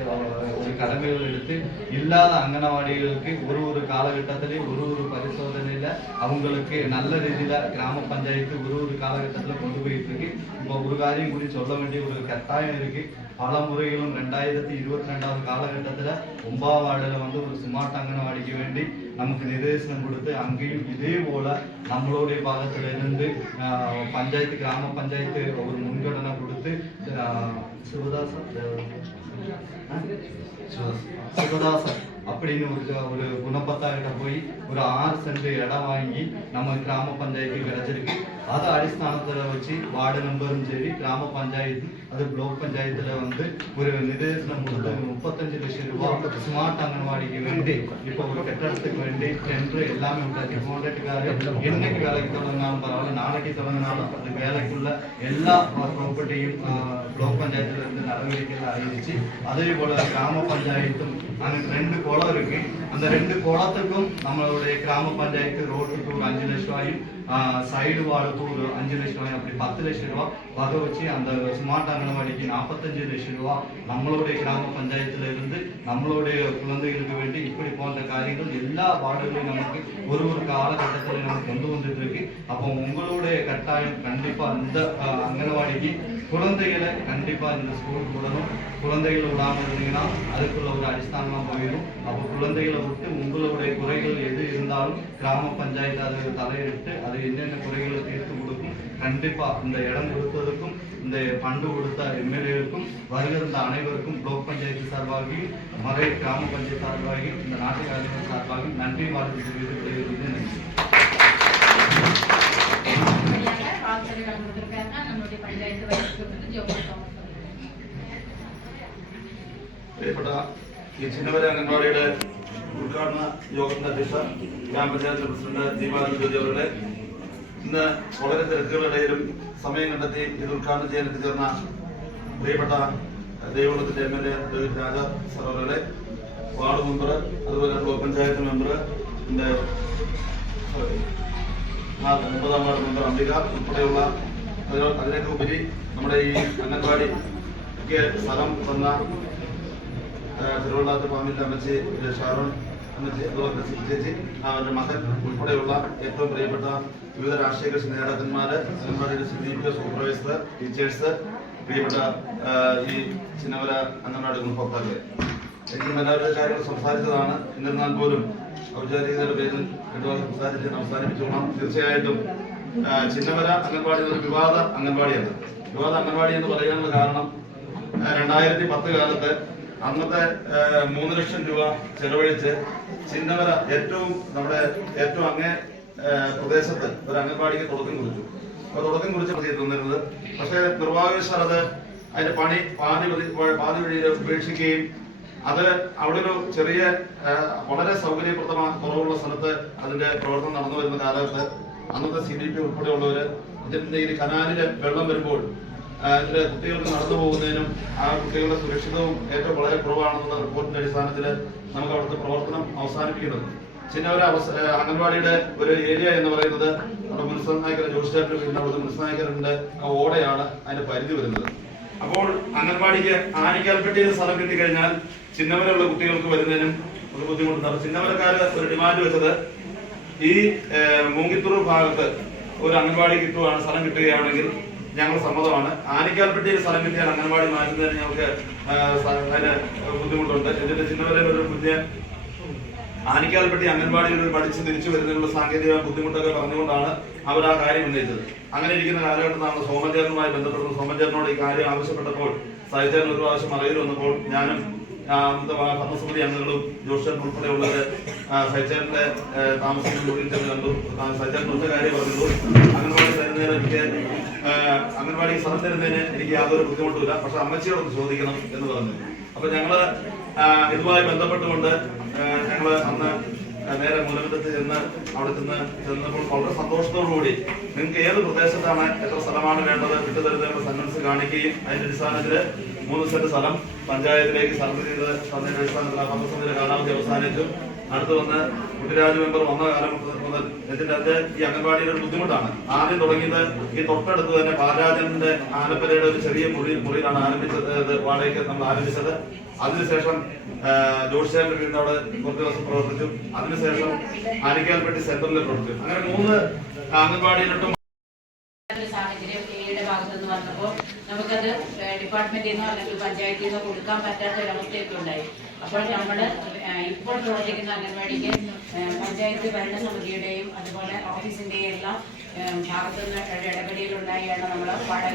ஒரு கடமைகள் எடுத்து இல்லாத அங்கனவாடிகளுக்கு ஒரு காலகட்டத்திலே ஒரு பரிசோதனையில அவங்களுக்கு நல்ல ரீதியில கிராம பஞ்சாயத்து ஒரு காலகட்டத்துல கொண்டு போயிட்டு இருக்கு. இப்போ ஒரு காரியம் குறித்து சொல்ல வேண்டிய ஒரு கட்டாயம் இருக்கு. பல முறைகளும் 2022 காலகட்டத்துல 9ஆம் வார்டுல வந்து ஒரு ஸ்மார்ட் அங்கனவாடிக்கு வேண்டி நமக்கு நிர்தேசனம் கொடுத்து அங்கேயும் இதே போல நம்மளுடைய பாகத்துல இருந்து பஞ்சாயத்து கிராம பஞ்சாயத்து ஒரு முன்கடனை கொடுத்து சிவதாசன் அப்படின்னு ஒரு குணப்பத்தா கிட்ட போய் ஒரு 6 சென்ட் இடம் வாங்கி நம்ம கிராம பஞ்சாயத்துக்கு கிடைச்சிருக்கு. அதை அடிஸ்தானத்துல வச்சு வார்டு நம்பரும் சரி கிராம பஞ்சாயத்து அது பிளாக் பஞ்சாயத்துல வந்து ஒரு நிர்தேசனம் கொடுத்து 35 லட்சம் ரூபாய் ஸ்மார்ட் அங்கன்வாடிக்கு வேண்டி இப்போ ஒரு கட்டடத்துக்கு வேண்டி டெண்டர் எல்லாமே விட்டாச்சு. கான்ட்ராக்டுக்காரு என்னைக்கு வேலைக்கு தொடங்கினாலும் பரவாயில்ல, நாளைக்கு தொடங்கினாலும் அது வேலைக்குள்ள எல்லா ப்ராப்பர்ட்டியும் பிளாக் பஞ்சாயத்துல இருந்து நடவடிக்கைகள் அறிவிச்சு, அதே போல கிராம பஞ்சாயத்தும் அங்கே 2 குளம் இருக்கு. அந்த 2 குளத்துக்கும் நம்மளுடைய கிராம பஞ்சாயத்து ரோட்டுக்கு ஒரு 5 லட்சம் ரூபாயும் சைடு வார்டுக்கு ஒரு 5 லட்சம் ரூபாய் அப்படி 10 லட்சம் ரூபாய் வகை வச்சு அந்த ஸ்மார்ட் அங்கன்வாடிக்கு 45 லட்சம் ரூபாய் நம்மளுடைய கிராம பஞ்சாயத்துல இருந்து நம்மளுடைய குழந்தைகளுக்கு வேண்டி இப்படி போன்ற காரியங்கள் எல்லா வார்டுகளையும் நமக்கு ஒரு காலகட்டத்தில் நமக்கு கொண்டு வந்துட்டு இருக்கு. அப்போ உங்களுடைய கட்டாயம் கண்டிப்பா இந்த அங்கன்வாடிக்கு குழந்தைகளை கண்டிப்பா இந்த ஸ்கூலுக்கு விடணும். குழந்தைகளை விடாமல் இருந்தீங்கன்னா அதுக்குள்ள ஒரு அடிஸ்தானமா போயிடும். அப்போ குழந்தைகளை விட்டு உங்களுடைய குறைகள் எது இருந்தாலும் கிராம பஞ்சாயத்து அதை தலையிட்டு அது என்னென்ன குறைகளை தீர்த்து கொடுக்கும். கண்டிப்பா இந்த இடம் கொடுத்ததுக்கும் இந்த பண்டு கொடுத்த எம்எல்ஏவுக்கும் வருகிற அனைவருக்கும் பிளாக் பஞ்சாயத்து சார்பாகியும் மறை கிராம பஞ்சாயத்து சார்பாகியும் இந்த நாட்டு அறிஞர் சார்பாகியும் நன்றி வாழ்த்து தெரிவித்து நன்றி. நம்மளுடைய பஞ்சாயத்து പ്രിയപ്പെട്ട ഈ ചിന്നവര അംഗൻവാടിയുടെ ഉദ്ഘാടന യോഗത്തിന്റെ അധ്യക്ഷ ഗ്രാമപഞ്ചായത്ത് പ്രസിഡന്റ് ദീപാനന്ദ ജ്യോതി അവരുടെ ഇന്ന് വളരെ തിരക്കുകളിടയിലും സമയം കണ്ടെത്തി ഇത് ഉദ്ഘാടനം ചെയ്യാൻ എത്തിച്ചേർന്ന പ്രിയപ്പെട്ട ദേവകുളത്തിന്റെ എംഎൽഎ രാജ സാർ അവരുടെ വാർഡ് മെമ്പർ, അതുപോലെ ബ്ലോക്ക് പഞ്ചായത്ത് മെമ്പർ, 9ആം വാർഡ് മെമ്പർ അംബിക ഉൾപ്പെടെയുള്ള അതിനൊക്കെ ഉപരി നമ്മുടെ ഈ അംഗൻവാടിക്ക് സ്ഥലം തന്ന തിരുവള്ളാത്ത് ഫാമിലി അമ്മച്ചി ഷാരോൺ അമ്മച്ചി, അതുപോലെ ചേച്ചി, അവരുടെ മകൻ ഉൾപ്പെടെയുള്ള ഏറ്റവും പ്രിയപ്പെട്ട വിവിധ രാഷ്ട്രീയ കക്ഷി നേതാക്കന്മാര്, അംഗൻവാടിയുടെ CDPO സൂപ്പർവൈസർ, ടീച്ചേഴ്സ്, പ്രിയപ്പെട്ട ഈ ചിന്നവര അംഗൻവാടി ഗുണഭോക്താക്കളെ, എനിക്കും എല്ലാവരുടെ കാര്യങ്ങൾ സംസാരിച്ചതാണ്. എന്നിരുന്നാൽ പോലും ഔദ്യോഗികതയുടെ പേരിൽ സംസാരിച്ച് അവസാനിപ്പിച്ചോളാം. തീർച്ചയായിട്ടും ചിന്നവര അംഗൻവാടി ഒരു വിവാദ അംഗൻവാടിയാണ്. വിവാദ അംഗൻവാടി എന്ന് പറയാനുള്ള കാരണം 2010 കാലത്ത് അന്നത്തെ 3 ലക്ഷം രൂപ ചെലവഴിച്ച് ചിന്നവര നമ്മുടെ ഏറ്റവും അങ്ങേ പ്രദേശത്ത് ഒരു അംഗൻവാടിക്ക് തുടക്കം കുറിച്ചു. അപ്പൊ തുടക്കം കുറിച്ച് തന്നിരുന്നത്, പക്ഷേ നിർഭാഗ്യവശാൽ അത് അതിന്റെ പണി പാതി വഴിയിൽ ഉപേക്ഷിക്കുകയും അത് അവിടെ ഒരു ചെറിയ വളരെ സൗകര്യപ്രദമായ കുറവുള്ള സ്ഥലത്ത് അതിന്റെ പ്രവർത്തനം നടന്നു വരുന്ന കാലത്ത് അന്നത്തെ CDPO ഉൾപ്പെടെയുള്ളവര് ഇതിന്റെ ഈ കനാലില് വെള്ളം വരുമ്പോൾ ഇതിന്റെ കുട്ടികൾക്ക് നടന്നു പോകുന്നതിനും ആ കുട്ടികളുടെ സുരക്ഷിതവും ഏറ്റവും വളരെ കുറവാണെന്നുള്ള റിപ്പോർട്ടിന്റെ അടിസ്ഥാനത്തിൽ നമുക്ക് അവിടുത്തെ പ്രവർത്തനം അവസാനിപ്പിക്കുന്നത്. ചിന്നവര അംഗൻവാടിയുടെ ഒരു ഏരിയ എന്ന് പറയുന്നത് നമ്മുടെ മുനിസിപ്പൽ നായകർ ജോഷിച്ചാട്ടിന്റെ വീടിന്റെ അവിടുത്തെ മുനിസിപ്പൽ നായകരുടെ ആ ഓടയാണ് അതിന്റെ പരിധി വരുന്നത്. അപ്പോൾ അംഗൻവാടിക്ക് ആനിക്കാൽപ്പെട്ടിയിൽ സ്ഥലം കിട്ടിക്കഴിഞ്ഞാൽ ചിന്നവരയുള്ള കുട്ടികൾക്ക് വരുന്നതിനും ഒരു ബുദ്ധിമുട്ടുണ്ട്. ചിന്നവരക്കാര് ഒരു ഡിമാൻഡ് വെച്ചത് ഈ മൂങ്കിത്തുറു ഭാഗത്ത് ഒരു അംഗൻവാടി കിട്ടുകയാണ്, സ്ഥലം കിട്ടുകയാണെങ്കിൽ ഞങ്ങൾ സമ്മതമാണ്. ആനിക്കാൽപ്പെട്ടിയിൽ സ്ഥലം കിട്ടിയാൽ അംഗൻവാടി മാറ്റുന്നതിന് ഞങ്ങൾക്ക് അതിന് ബുദ്ധിമുട്ടുണ്ട്. എന്നിട്ട് ചിന്നവരയിൽ ഒരു പുതിയ ആനിക്കാൽപ്പെട്ടി അംഗൻവാടിയിൽ പഠിച്ച് തിരിച്ചു വരുന്നതിനുള്ള സാങ്കേതിക ബുദ്ധിമുട്ടൊക്കെ പറഞ്ഞുകൊണ്ടാണ് അവർ ആ കാര്യം ഉന്നയിച്ചത്. അങ്ങനെ ഇരിക്കുന്ന കാലഘട്ടത്താണ് സോമചേട്ടനുമായി ബന്ധപ്പെട്ടത്. സോമചേട്ടനോട് ഈ കാര്യം ആവശ്യപ്പെട്ടപ്പോൾ സഹിച്ചേട്ടൻ ഒരു പ്രാവശ്യം അറിയിൽ വന്നപ്പോൾ ഞാനും ഭരണസമിതി അംഗങ്ങളും ജോഷേട്ടൻ ഉൾപ്പെടെയുള്ളത് സഹിച്ചേട്ടന്റെ താമസിക്കുന്ന മുറിയിൽ ചെന്ന് കണ്ടു. സഹിച്ചേട്ടൻ ഒറ്റ കാര്യം പറഞ്ഞുള്ളൂ, അംഗൻവാടി തരുന്നതിന് എനിക്ക് അംഗൻവാടി സ്ഥലം തരുന്നതിന് എനിക്ക് യാതൊരു ബുദ്ധിമുട്ടില്ല, പക്ഷെ അമ്മച്ചിയോടൊന്ന് ചോദിക്കണം എന്ന് പറഞ്ഞു. അപ്പൊ ഞങ്ങള് ഇതുമായി ബന്ധപ്പെട്ടുകൊണ്ട് ഞങ്ങള് അന്ന് നേരെ മൂലമറ്റത്ത് അവിടെ ചെന്നപ്പോൾ വളരെ സന്തോഷത്തോടുകൂടി നിങ്ങൾക്ക് ഏത് പ്രദേശത്താണ് എത്ര സ്ഥലമാണ് വേണ്ടത് വിട്ടുതരുന്നതിനുള്ള സന്മനസ് കാണിക്കുകയും അതിന്റെ അടിസ്ഥാനത്തിൽ 3 സെന്റ് സ്ഥലം പഞ്ചായത്തിലേക്ക് സർവേ ചെയ്ത് തന്നതിന്റെ അടിസ്ഥാനത്തിൽ ആ പദ്ധതിയുടെ കാലാവധി അവസാനിച്ചു. അടുത്ത് വന്ന് കുട്ടിരാജ് മെമ്പർ വന്ന കാലം മുതൽ ഇതിന്റെ അകത്ത് ഈ അംഗൻവാടിയുടെ ഒരു ബുദ്ധിമുട്ടാണ്. ആദ്യം തുടങ്ങിയത് ഈ തൊട്ടടുത്ത് തന്നെ ബാലരാജന്റെ ആലപ്പുഴയുടെ ഒരു ചെറിയ മുറിയിലാണ് ആരംഭിച്ചത്, വാടകയ്ക്ക് നമ്മൾ ആരംഭിച്ചത്. അതിനുശേഷം ജോഷിയാന്റെ വീടിന്റെ അവിടെ കുറച്ച് ദിവസം പ്രവർത്തിച്ചു. അതിനുശേഷം ആലിക്കാൽപ്പെട്ടി സെന്ററിൽ പ്രവർത്തിച്ചു. അങ്ങനെ 3 അംഗൻവാടിയിലിട്ടും സാഹചര്യം എയുടെ ഭാഗത്തുനിന്ന് വന്നപ്പോൾ നമുക്കത് ഡിപ്പാർട്ട്മെന്റിൽ നിന്നോ അല്ലെങ്കിൽ പഞ്ചായത്തിൽ നിന്നോ കൊടുക്കാൻ പറ്റാത്ത ഒരവസ്ഥയൊക്കെ ഉണ്ടായി. അപ്പോൾ നമ്മൾ ഇപ്പോൾ പ്രവർത്തിക്കുന്ന അംഗൻവാടിക്ക് പഞ്ചായത്ത് ഭരണസമിതിയുടെയും അതുപോലെ ഓഫീസിന്റെയും എല്ലാം ഭാഗത്തുനിന്ന് ഇടപെടലുണ്ടായാണ് നമ്മൾ വാടക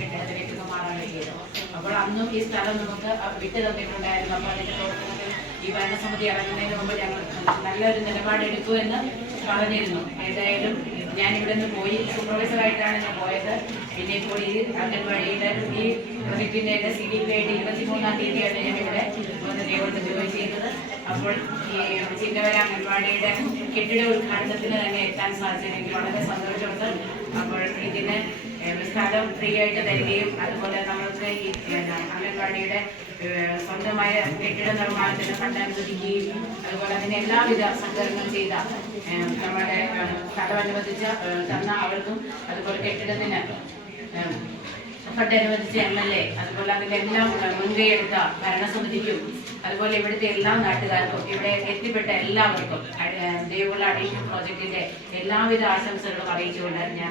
കെട്ടിടത്തിലേക്ക് മാറാൻ കഴിയുന്നത്. അപ്പോൾ അന്നും ഈ സ്ഥലം നമുക്ക് വിട്ടു തന്നിട്ടുണ്ടായിരുന്നു. അപ്പോൾ അതിന്റെ പ്രവർത്തനത്തിൽ ഈ ഭരണസമിതി ഇറങ്ങുന്നതിന് മുമ്പ് ഞങ്ങൾ നല്ലൊരു നിലപാടെടുക്കുമെന്ന് പറഞ്ഞിരുന്നു. ഏതായാലും ഞാൻ ഇവിടെ നിന്ന് പോയി സൂപ്പർവൈസറായിട്ടാണ് ഞാൻ പോയത്. പിന്നെ ഇപ്പോൾ ഈ അംഗൻവാടിയുടെ ഈ പ്രൊജക്ടിന്റെ CDP-ആയിട്ട് 23-ാം തീയതിയാണ് ഞാൻ ഇവിടെ വന്ന് ദേവത്ത് ജോയിൻ ചെയ്തത്. അപ്പോൾ ഈ ചിന്നവര അംഗൻവാടിയുടെ കെട്ടിട ഉദ്ഘാടനത്തിന് തന്നെ എത്താൻ സാധിച്ചത് എനിക്ക് വളരെ സന്തോഷമുണ്ട്. അപ്പോൾ ഇതിന് സ്ഥലം ഫ്രീ ആയിട്ട് തരികയും അതുപോലെ നമ്മൾക്ക് ഈ അംഗൻവാടിയുടെ സ്വന്തമായ കെട്ടിട നിർമ്മാണത്തിന് ഫണ്ട് അനുവദിക്കുകയും അതുപോലെ അതിന് എല്ലാവിധ സഹകരണങ്ങളും ചെയ്ത നമ്മുടെ സ്ഥലം അനുവദിച്ച തന്ന അവർക്കും അതുപോലെ കെട്ടിടത്തിന് ഫണ്ട് അനുവദിച്ച MLA അതുപോലെ അതിലെല്ലാം മുൻകൈയെടുത്ത ഭരണസമിതിക്കും അതുപോലെ ഇവിടുത്തെ എല്ലാ നാട്ടുകാർക്കും ഇവിടെ എത്തിപ്പെട്ട എല്ലാവർക്കും ദേവുള്ള അഡീഷൻ പ്രോജക്റ്റിന്റെ എല്ലാവിധ ആശംസകളും അറിയിച്ചുകൊണ്ട് ഞാൻ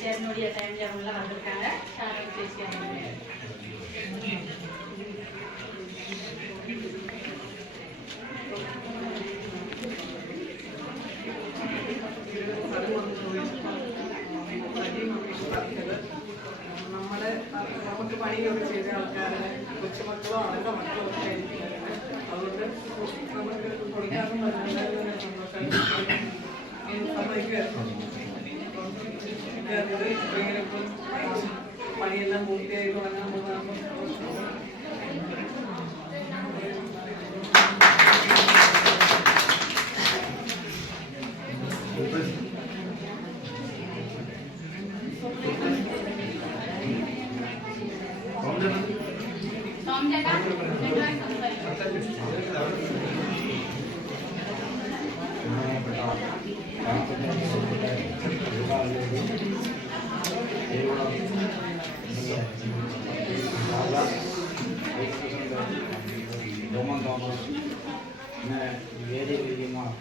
ചേർന്നുകൂടിയ ടൈം ചേർന്നുള്ള വന്നിട്ടാണ് നമുക്ക് പണിയൊക്കെ ചെയ്ത ആൾക്കാരെ കൊച്ചുമക്കളോ അവരുടെ മക്കളോ ഒക്കെ ആയിരിക്കും. അതുകൊണ്ട് നമുക്ക് കൊടുക്കാനും പണിയെല്ലാം പൂർത്തിയായി തുടങ്ങാൻ പോകുന്ന Roman Thomas, very, very much.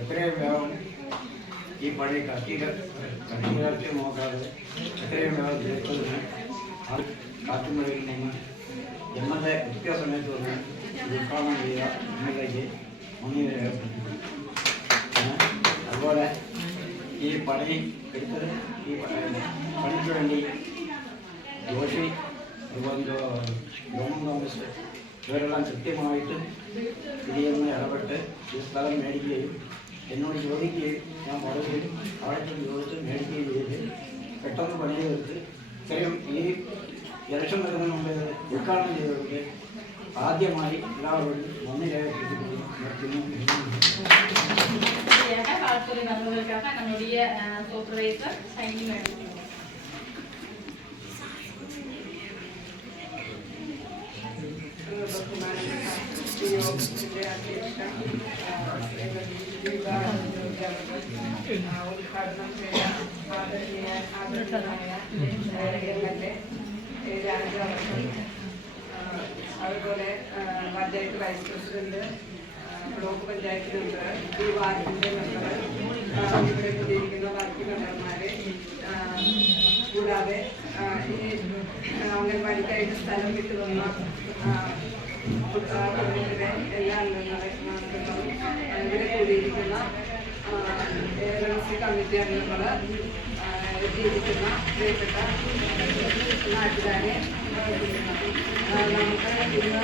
എത്രയും വേഗം ഈ പണി കട്ടികളൊക്കെ നോക്കാതെ എത്രയും വേഗം തീർത്തതിന് കാറ്റുമഴയിൽ നിന്ന് MLA കൃത്യസമയത്ത് വന്ന് ഉദ്ഘാടനം ചെയ്ത MLAക്ക് നന്ദി രേഖപ്പെടുത്തുന്നു. അതുപോലെ ഈ പണി എടുത്തത് ഈ പണിക്ക് വേണ്ടി ജോഷി അതുപോലെ രോമൻ തോമസ് ഇവരെല്ലാം കൃത്യമായിട്ട് ഇതിൽ ഇടപെട്ട് ഈ സ്ഥലം മേടിക്കുകയും എന്നോട് ചോദിക്കുകയും ഞാൻ പറയുകയും അവിടെ ചോദിച്ച് മേടിക്കുകയും ചെയ്ത് പെട്ടെന്ന് പണി തീർത്ത് ഇത്രയും ഈ ഇലക്ഷൻ വരുന്നതിന് മുമ്പ് ഉദ്ഘാടനം ചെയ്തവർക്ക് ആദ്യമായി എല്ലാവരും നന്ദി രേഖപ്പെടുത്തിക്കുന്നു. நம்முடைய சூப்பர்வைசர் சைனி மேடம். ഉദ്ഘാടനം ചെയ്യാൻ അതുപോലെ panchayat vice president, block panchayat member, ഈ വാർഡിന്റെ മെമ്പർ, ഇവിടെ കൂടിയിരിക്കുന്ന ബാക്കി മെമ്പർമാരെ, കൂടാതെ ഈ അംഗൻവാടിക്കായിട്ട് സ്ഥലം വിട്ടു തന്ന കുടുംബത്തിലെ എല്ലാ അംഗങ്ങളും ഇവിടെ കൂടിയിരിക്കുന്ന കമ്മിറ്റി അംഗങ്ങൾ, എത്തിയിരിക്കുന്ന പ്രിയപ്പെട്ട നാട്ടുകാരെ, നമുക്ക് ഇന്ന്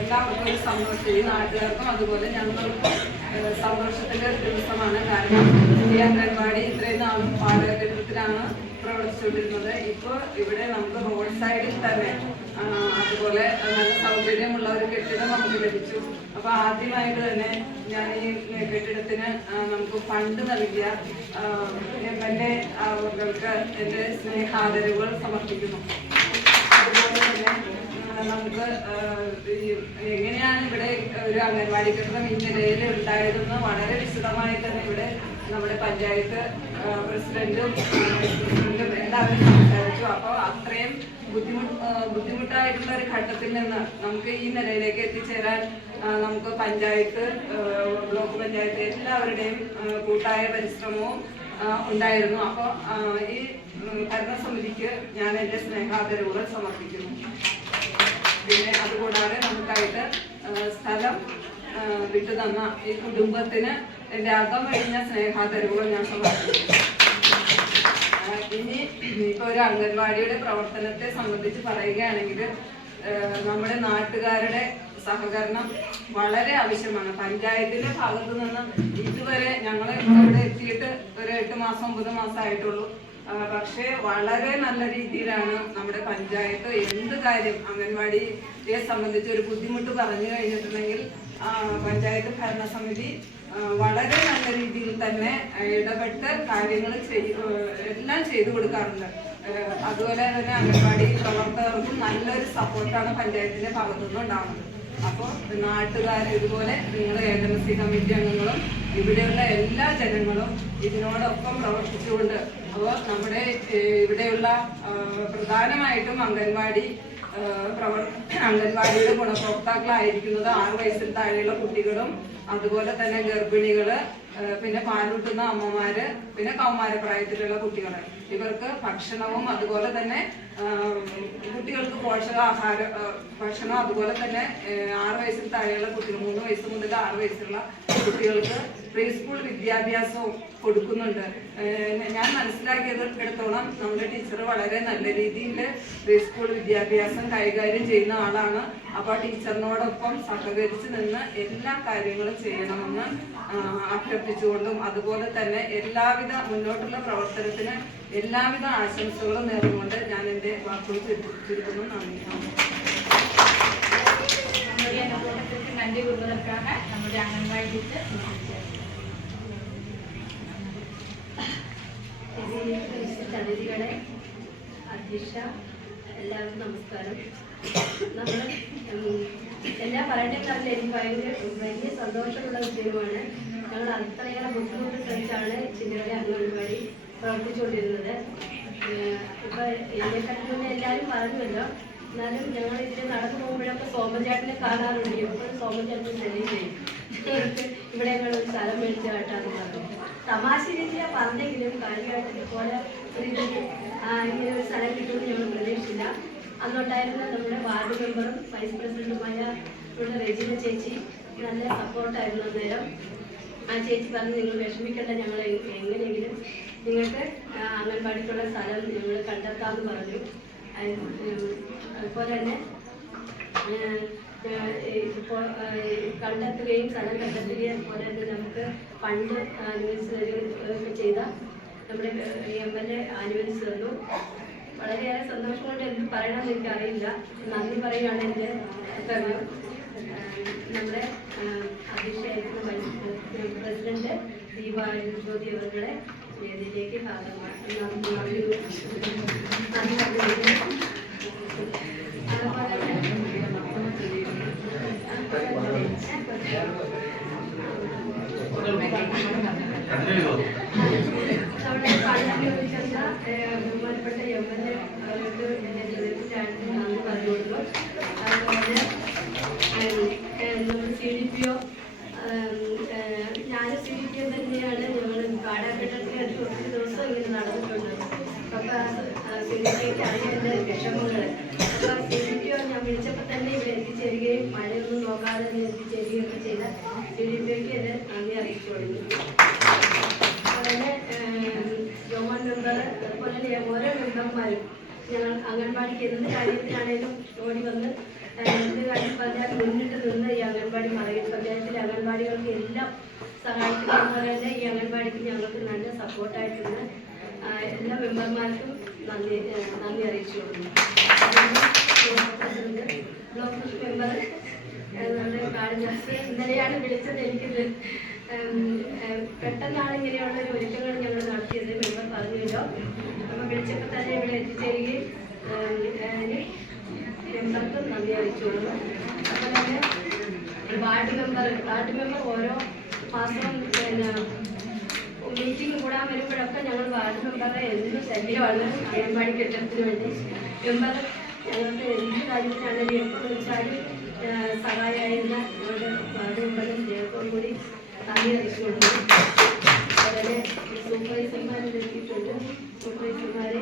എല്ലാവർക്കും ഒരു സന്തോഷം, ഈ നാട്ടുകാർക്കും അതുപോലെ ഞങ്ങൾക്കും സന്തോഷത്തിൻ്റെ ഒരു ദിവസമാണ്. കാരണം ഈ അംഗൻവാടി ഇത്രയും നാളും വാടക കെട്ടിടത്തിലാണ് പ്രവർത്തിച്ചുകൊണ്ടിരുന്നത്. ഇപ്പോൾ ഇവിടെ നമുക്ക് റോഡ് സൈഡിൽ തന്നെ അതുപോലെ നല്ല സൗകര്യമുള്ള ഒരു കെട്ടിടം നമുക്ക് ലഭിച്ചു. അപ്പോൾ ആദ്യമായിട്ട് തന്നെ ഞാൻ ഈ കെട്ടിടത്തിന് നമുക്ക് ഫണ്ട് നൽകിയ MLA അവർക്ക് എൻ്റെ സ്നേഹാദരവുകൾ സമർപ്പിക്കുന്നു. അതുപോലെ തന്നെ നമുക്ക് എങ്ങനെയാണ് ഇവിടെ ഒരു അംഗൻവാടി കെട്ടിടം ഈ നിലയിൽ ഉണ്ടായതെന്ന് വളരെ വിശദമായി തന്നെ ഇവിടെ നമ്മുടെ പഞ്ചായത്ത് പ്രസിഡന്റും എല്ലാവരും സംസാരിച്ചു. അപ്പോൾ അത്രയും ബുദ്ധിമുട്ടായിട്ടുള്ള ഒരു ഘട്ടത്തിൽ നിന്ന് നമുക്ക് ഈ നിലയിലേക്ക് എത്തിച്ചേരാൻ നമുക്ക് പഞ്ചായത്ത്, ബ്ലോക്ക് പഞ്ചായത്ത് എല്ലാവരുടെയും കൂട്ടായ പരിശ്രമവും ഉണ്ടായിരുന്നു. അപ്പോൾ ഈ ഭരണസമിതിക്ക് ഞാൻ എൻ്റെ സ്നേഹാദരവുകൾ സമർപ്പിക്കുന്നു. പിന്നെ അതുകൂടാതെ നമുക്കായിട്ട് സ്ഥലം വിട്ടു തന്ന ഈ കുടുംബത്തിന് എൻ്റെ അകമഴിഞ്ഞ സ്നേഹാദരവുകൾ ഞാൻ സമർപ്പിക്കുന്നു. ഇനി ഇപ്പോൾ ഒരു അംഗൻവാടിയുടെ പ്രവർത്തനത്തെ സംബന്ധിച്ച് പറയുകയാണെങ്കിൽ നമ്മുടെ നാട്ടുകാരുടെ സഹകരണം വളരെ ആവശ്യമാണ്. പഞ്ചായത്തിന്റെ ഭാഗത്തു നിന്ന് ഇതുവരെ ഞങ്ങൾ ഇവിടെ എത്തിയിട്ട് ഒരു 8 മാസം 9 മാസം ആയിട്ടുള്ളൂ. പക്ഷേ വളരെ നല്ല രീതിയിലാണ് നമ്മുടെ പഞ്ചായത്ത് എന്ത് കാര്യം അംഗൻവാടിയെ സംബന്ധിച്ച് ഒരു ബുദ്ധിമുട്ട് പറഞ്ഞു കഴിഞ്ഞിട്ടുണ്ടെങ്കിൽ പഞ്ചായത്ത് ഭരണസമിതി വളരെ നല്ല രീതിയിൽ തന്നെ ഇടപെട്ട് കാര്യങ്ങൾ എല്ലാം ചെയ്തു കൊടുക്കാറുണ്ട്. അതുപോലെ തന്നെ അംഗൻവാടി പ്രവർത്തകർക്കും നല്ലൊരു സപ്പോർട്ടാണ് പഞ്ചായത്തിന്റെ ഭാഗത്തുനിന്ന് ഉണ്ടാകുന്നത്. അപ്പോൾ നാട്ടുകാർ ഇതുപോലെ നിങ്ങൾ AMC കമ്മിറ്റി അംഗങ്ങളും ഇവിടെയുള്ള എല്ലാ ജനങ്ങളും ഇതിനോടൊപ്പം പ്രവർത്തിച്ചുകൊണ്ട് അപ്പോൾ നമ്മുടെ ഇവിടെയുള്ള പ്രധാനമായിട്ടും അംഗൻവാടിയുടെ ഗുണഭോക്താക്കളായിരിക്കുന്നത് 6 വയസ്സിൽ താഴെയുള്ള കുട്ടികളും അതുപോലെ തന്നെ ഗർഭിണികള്, പിന്നെ പാലൂട്ടുന്ന അമ്മമാര്, പിന്നെ കൗമാരപ്രായത്തിലുള്ള കുട്ടികള്. ഇവർക്ക് ഭക്ഷണവും അതുപോലെ തന്നെ കുട്ടികൾക്ക് പോഷകാഹാര ഭക്ഷണം, അതുപോലെ തന്നെ 6 വയസ്സിൽ താഴെയുള്ള കുട്ടികൾ 3 വയസ്സ് മുതൽ 6 വയസ്സുള്ള കുട്ടികൾക്ക് പ്രീ സ്കൂൾ വിദ്യാഭ്യാസവും കൊടുക്കുന്നുണ്ട്. ഞാൻ മനസ്സിലാക്കിയെടുത്തോളം നമ്മുടെ ടീച്ചർ വളരെ നല്ല രീതിയിൽ പ്രീ സ്കൂൾ വിദ്യാഭ്യാസം കൈകാര്യം ചെയ്യുന്ന ആളാണ്. അപ്പോൾ ടീച്ചറിനോടൊപ്പം സഹകരിച്ച് നിന്ന് എല്ലാ കാര്യങ്ങളും ചെയ്യണമെന്ന് അഭ്യർത്ഥിച്ചുകൊണ്ടും അതുപോലെ തന്നെ എല്ലാവിധ മുന്നോട്ടുള്ള പ്രവർത്തനത്തിന് എല്ലാവിധ ആശംസകളും നേർന്നുകൊണ്ട് ഞാൻ എൻ്റെ വാക്കുകൾ ചുരുക്കുന്നു. நன்றி கூறுவதற்காக நம்முடைய அங்கன்வாடி டீச்சர் അതിഥികളെ, അധ്യക്ഷ, എല്ലാവർക്കും നമസ്കാരം. നമ്മൾ എല്ലാം പറയേണ്ടതല്ല, എനിക്ക് വലിയ സന്തോഷമുള്ള വിഷയമാണ്. ഞങ്ങൾ അത്രയേറെ ബുദ്ധിമുട്ട് സഹിച്ചാണ് ചിന്തയുടെ അംഗൻവാടി പ്രവർത്തിച്ചുകൊണ്ടിരുന്നത്. ഇപ്പം എന്നെക്കാട്ടിൽ മുന്നേ എല്ലാവരും പറഞ്ഞുവല്ലോ. എന്നാലും ഞങ്ങൾ ഇതിൽ നടന്നു പോകുമ്പോഴൊക്കെ സോമചേട്ടനെ കാണാറുണ്ട്. എപ്പോഴും സോമചേട്ടനെ ശല്യം ചെയ്യും. ഇവിടെ ഞങ്ങൾ ഒരു സ്ഥലം മേടിച്ച് കാട്ടാന്ന് പറഞ്ഞു. തമാശ രീതിയിൽ പറഞ്ഞെങ്കിലും കാര്യമായിട്ട് ഇതുപോലെ ഇങ്ങനെ ഒരു സ്ഥലം കിട്ടുമെന്ന് ഞങ്ങൾ പ്രതീക്ഷിച്ചില്ല. അന്നുണ്ടായിരുന്ന നമ്മുടെ വാർഡ് മെമ്പറും വൈസ് പ്രസിഡന്റുമായ നമ്മുടെ റെജിന ചേച്ചി നല്ല സപ്പോർട്ടായിരുന്നു അന്നേരം. ആ ചേച്ചി പറഞ്ഞു, നിങ്ങൾ വിഷമിക്കേണ്ട, ഞങ്ങൾ എങ്ങനെയെങ്കിലും നിങ്ങൾക്ക് അംഗൻവാടിക്കുള്ള സ്ഥലം ഞങ്ങൾ കണ്ടെത്താമെന്ന് പറഞ്ഞു. അതുപോലെ തന്നെ ഇപ്പോൾ കണ്ടെത്തുകയും സ്ഥലം കണ്ടെത്തുകയും അതുപോലെ തന്നെ നമുക്ക് ഫണ്ട് അനുവദിച്ച് തരികയൊക്കെ ചെയ്ത നമ്മുടെ MLA അനുവദിച്ചു തന്നു. വളരെയേറെ സന്തോഷം കൊണ്ട് എന്ത് പറയണമെന്ന് എനിക്കറിയില്ല. നന്ദി പറയുകയാണ് എൻ്റെ കർത്തവ്യം. നമ്മുടെ അധ്യക്ഷയായിരിക്കുന്ന പ്രസിഡന്റ് ദീപാജ്യോതി അവരുടെ വേദിയിലേക്ക് ബഹുമാനപ്പെട്ട MLA അവർക്ക് എൻ്റെ ജീവിതത്തിലായിട്ട് നന്ദി പറഞ്ഞുകൊടുത്തു. അതുപോലെ നമ്മുടെ CDPO, ഞാൻ CDPO തന്നെയാണ്. ഞങ്ങൾ കാടാഘട്ടത്തിനായിട്ട് കുറച്ച് ദിവസം ഇങ്ങനെ നടന്നിട്ടുണ്ട്. അപ്പോൾ CDPOയ്ക്ക് അറിയാം എൻ്റെ വിഷമങ്ങൾ. അപ്പോൾ CDPO ഞാൻ വിളിച്ചപ്പോൾ തന്നെ ഇവിടെ എത്തിച്ചേരുകയും മഴയൊന്നും നോക്കാതെ തന്നെ എത്തിച്ചേരുകയൊക്കെ ചെയ്ത CDPOയ്ക്ക് എന്നെ നന്ദി അറിയിച്ചു തുടങ്ങി. അതുപോലെ ജോമൻ മെമ്പർ, അതുപോലെ തന്നെ ഓരോ മെമ്പർമാരും ഞങ്ങൾ അംഗൻവാടിക്ക് എന്ത് കാര്യത്തിനാണേലും ഓടി വന്ന് എന്ത് കാര്യം പറഞ്ഞാൽ മുന്നിട്ട് നിന്ന് ഈ അംഗൻവാടി പഞ്ചായത്തിലെ അംഗൻവാടികൾക്ക് എല്ലാം സഹായിക്കുന്നത് പോലെ തന്നെ ഈ അംഗൻവാടിക്ക് ഞങ്ങൾക്ക് നല്ല സപ്പോർട്ടായിട്ടുണ്ട്. എല്ലാ മെമ്പർമാർക്കും നന്ദി അറിയിച്ചു കൊടുക്കുന്നു. ബ്ലോക്ക് മെമ്പർ നമ്മുടെ കാളിദാസ് ഇന്നലെയാണ് വിളിച്ചത്. എനിക്കിത് പെട്ടെന്നാണ് ഇങ്ങനെയുള്ള ഒരു ഒരുക്കങ്ങൾ ഞങ്ങൾ നടത്തിയത്. മെമ്പർ പറഞ്ഞല്ലോ. അപ്പം വിളിച്ചപ്പോൾ തന്നെ ഇവിടെ എത്തിച്ചേരുകയും മെമ്പർക്കും നന്ദി അറിയിച്ചു കൊടുക്കുന്നു. അപ്പം തന്നെ വാർഡ് മെമ്പർ ഓരോ മാസവും പിന്നെ മീറ്റിംഗ് കൂടാൻ വരുമ്പോഴൊക്കെ ഞങ്ങൾ വാർഡ് മെമ്പറെ എന്ത് ശല്യമാണ് അംഗൻവാടി കെട്ടിടത്തിന് വേണ്ടി. മെമ്പർ ഞങ്ങൾക്ക് എന്ത് കാര്യത്തിനാണെങ്കിലും എപ്പോൾ വിളിച്ചാലും സഹായമായിരുന്ന ഞങ്ങളുടെ വാർഡ് മെമ്പറും സ്നേഹത്തോടു കൂടി നന്ദി അറിയിച്ചു കൊടുക്കുന്നു. അതുപോലെ സൂപ്പർവൈസർമാരെ എത്തിയിട്ടുണ്ട്. സൂപ്പർവൈസർമാരെ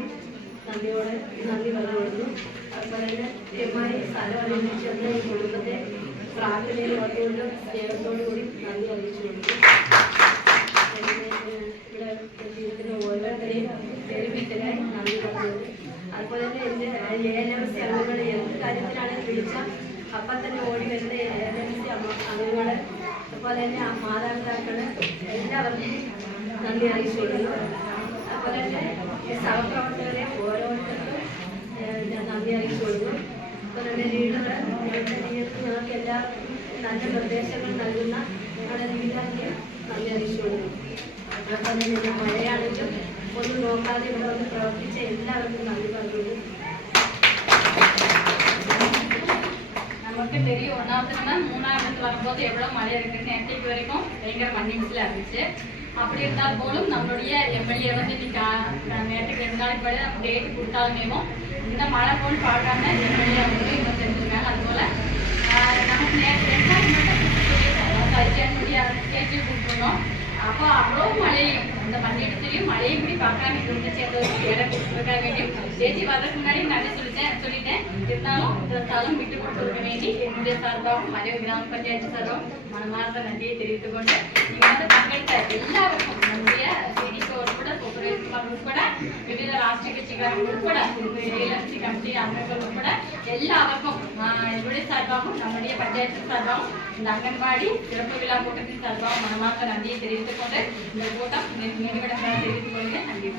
നന്ദിയോടെ നന്ദി പറഞ്ഞു കൊടുക്കുന്നു. അതുപോലെ തന്നെ എമ്മായി സ്ഥലം അറിയിച്ചെന്ന ഈ കുടുംബത്തെ പ്രാർത്ഥനയിൽ ഓർത്തുകൊണ്ട് സ്നേഹത്തോടു കൂടി നന്ദി അറിയിച്ചു കൊടുക്കുന്നു. ഇവിടെ ജീവിതത്തിന് ഓരോരുത്തരെയും പേരുപേരായി നന്ദി പറഞ്ഞത്. അതുപോലെ തന്നെ എൻ്റെ ALMC അംഗങ്ങൾ എന്ത് കാര്യത്തിനാണെങ്കിലും വിളിച്ചാൽ അപ്പം തന്നെ ഓടി വരുന്ന ALMC അംഗങ്ങൾ, അതുപോലെ തന്നെ മാതാപിതാക്കൾ എല്ലാവർക്കും നന്ദി അറിയിച്ചു കൊടുക്കുന്നു. അതുപോലെ തന്നെ സഹപ്രവർത്തകരെ ഓരോരുത്തർക്കും ഞാൻ നന്ദി അറിയിച്ചു കൊടുക്കുന്നു. അതുപോലെ തന്നെ ലീഡർ ഞങ്ങൾക്ക് എല്ലാവർക്കും നല്ല നിർദ്ദേശങ്ങൾ നൽകുന്ന ഞങ്ങളുടെ ലീഡർക്ക് നന്ദി അറിയിച്ചു കൊടുക്കുന്നു. അതുപോലെ തന്നെ മഴയാണെങ്കിലും ഒന്നും നോക്കാതെ ഇവിടെ വന്ന് പ്രവർത്തിച്ച എല്ലാവർക്കും നന്ദി പറഞ്ഞു. நமக்கு தெரியும் 1வது நம்ம 3வது வரும்போது எவ்வளவு மழை இருக்குன்னு நேற்றைக்கு வரைக்கும் பயங்கர மண்ணிடிச்சில் இருந்துச்சு. அப்படி இருந்தால் போலும் நம்மளுடைய எம்எல்ஏ வந்து இன்னைக்கு நேற்றுக்கு 2 நாள் படி நம்ம டேட் கொடுத்தாலுமேவும் இந்த மழை போல் பார்க்காம எம்எல்ஏ வந்து இன்னும் செஞ்சுருக்காங்க. அதுபோல் நமக்கு நேற்று 2 நாள் மட்டும் சொல்லியிருக்காங்க அரிசியானுடைய ஸ்டேஜ் கொடுத்துருந்தோம். அப்போ அவ்வளோ மழையும் அந்த மண்ணிடத்துலையும் மழையும் இப்படி பார்க்காம இருந்துச்சு. அந்த ஒரு வேலை கொடுத்துருக்காக வேண்டியும் ஸ்டேஜ் வர்றதுக்கு முன்னாடி நான் சொல்லிட்டேன். இருந்தாலும் இந்த ஸ்தலம் விட்டு கொடுத்துருக்க வேண்டி என்னுடைய சார்பாகவும் மலையூர் கிராம பஞ்சாயத்து சார்பாகவும் மனமார்ந்த நன்றியை தெரிவித்துக் கொண்டு இங்கே வந்து பங்கெடுத்த எல்லாருக்கும் நம்முடைய சிடிக்கு உட்பட சூப்பர்வைசர் உட்பட விவித ராஷ்டிரிய கட்சிகள் உட்பட ALMC கமிட்டி அங்கங்கள் உட்பட எல்லாருக்கும் என்னுடைய சார்பாகவும் நம்முடைய பஞ்சாயத்து சார்பாகவும் இந்த அங்கன்வாடி சிறப்பு விழா கூட்டத்தின் சார்பாகவும் மனமார்ந்த நன்றியை தெரிவித்துக் கொண்டு இந்த கூட்டம் நிறைவடைந்ததாக தெரிவித்துக் கொள்கிறேன். நன்றி.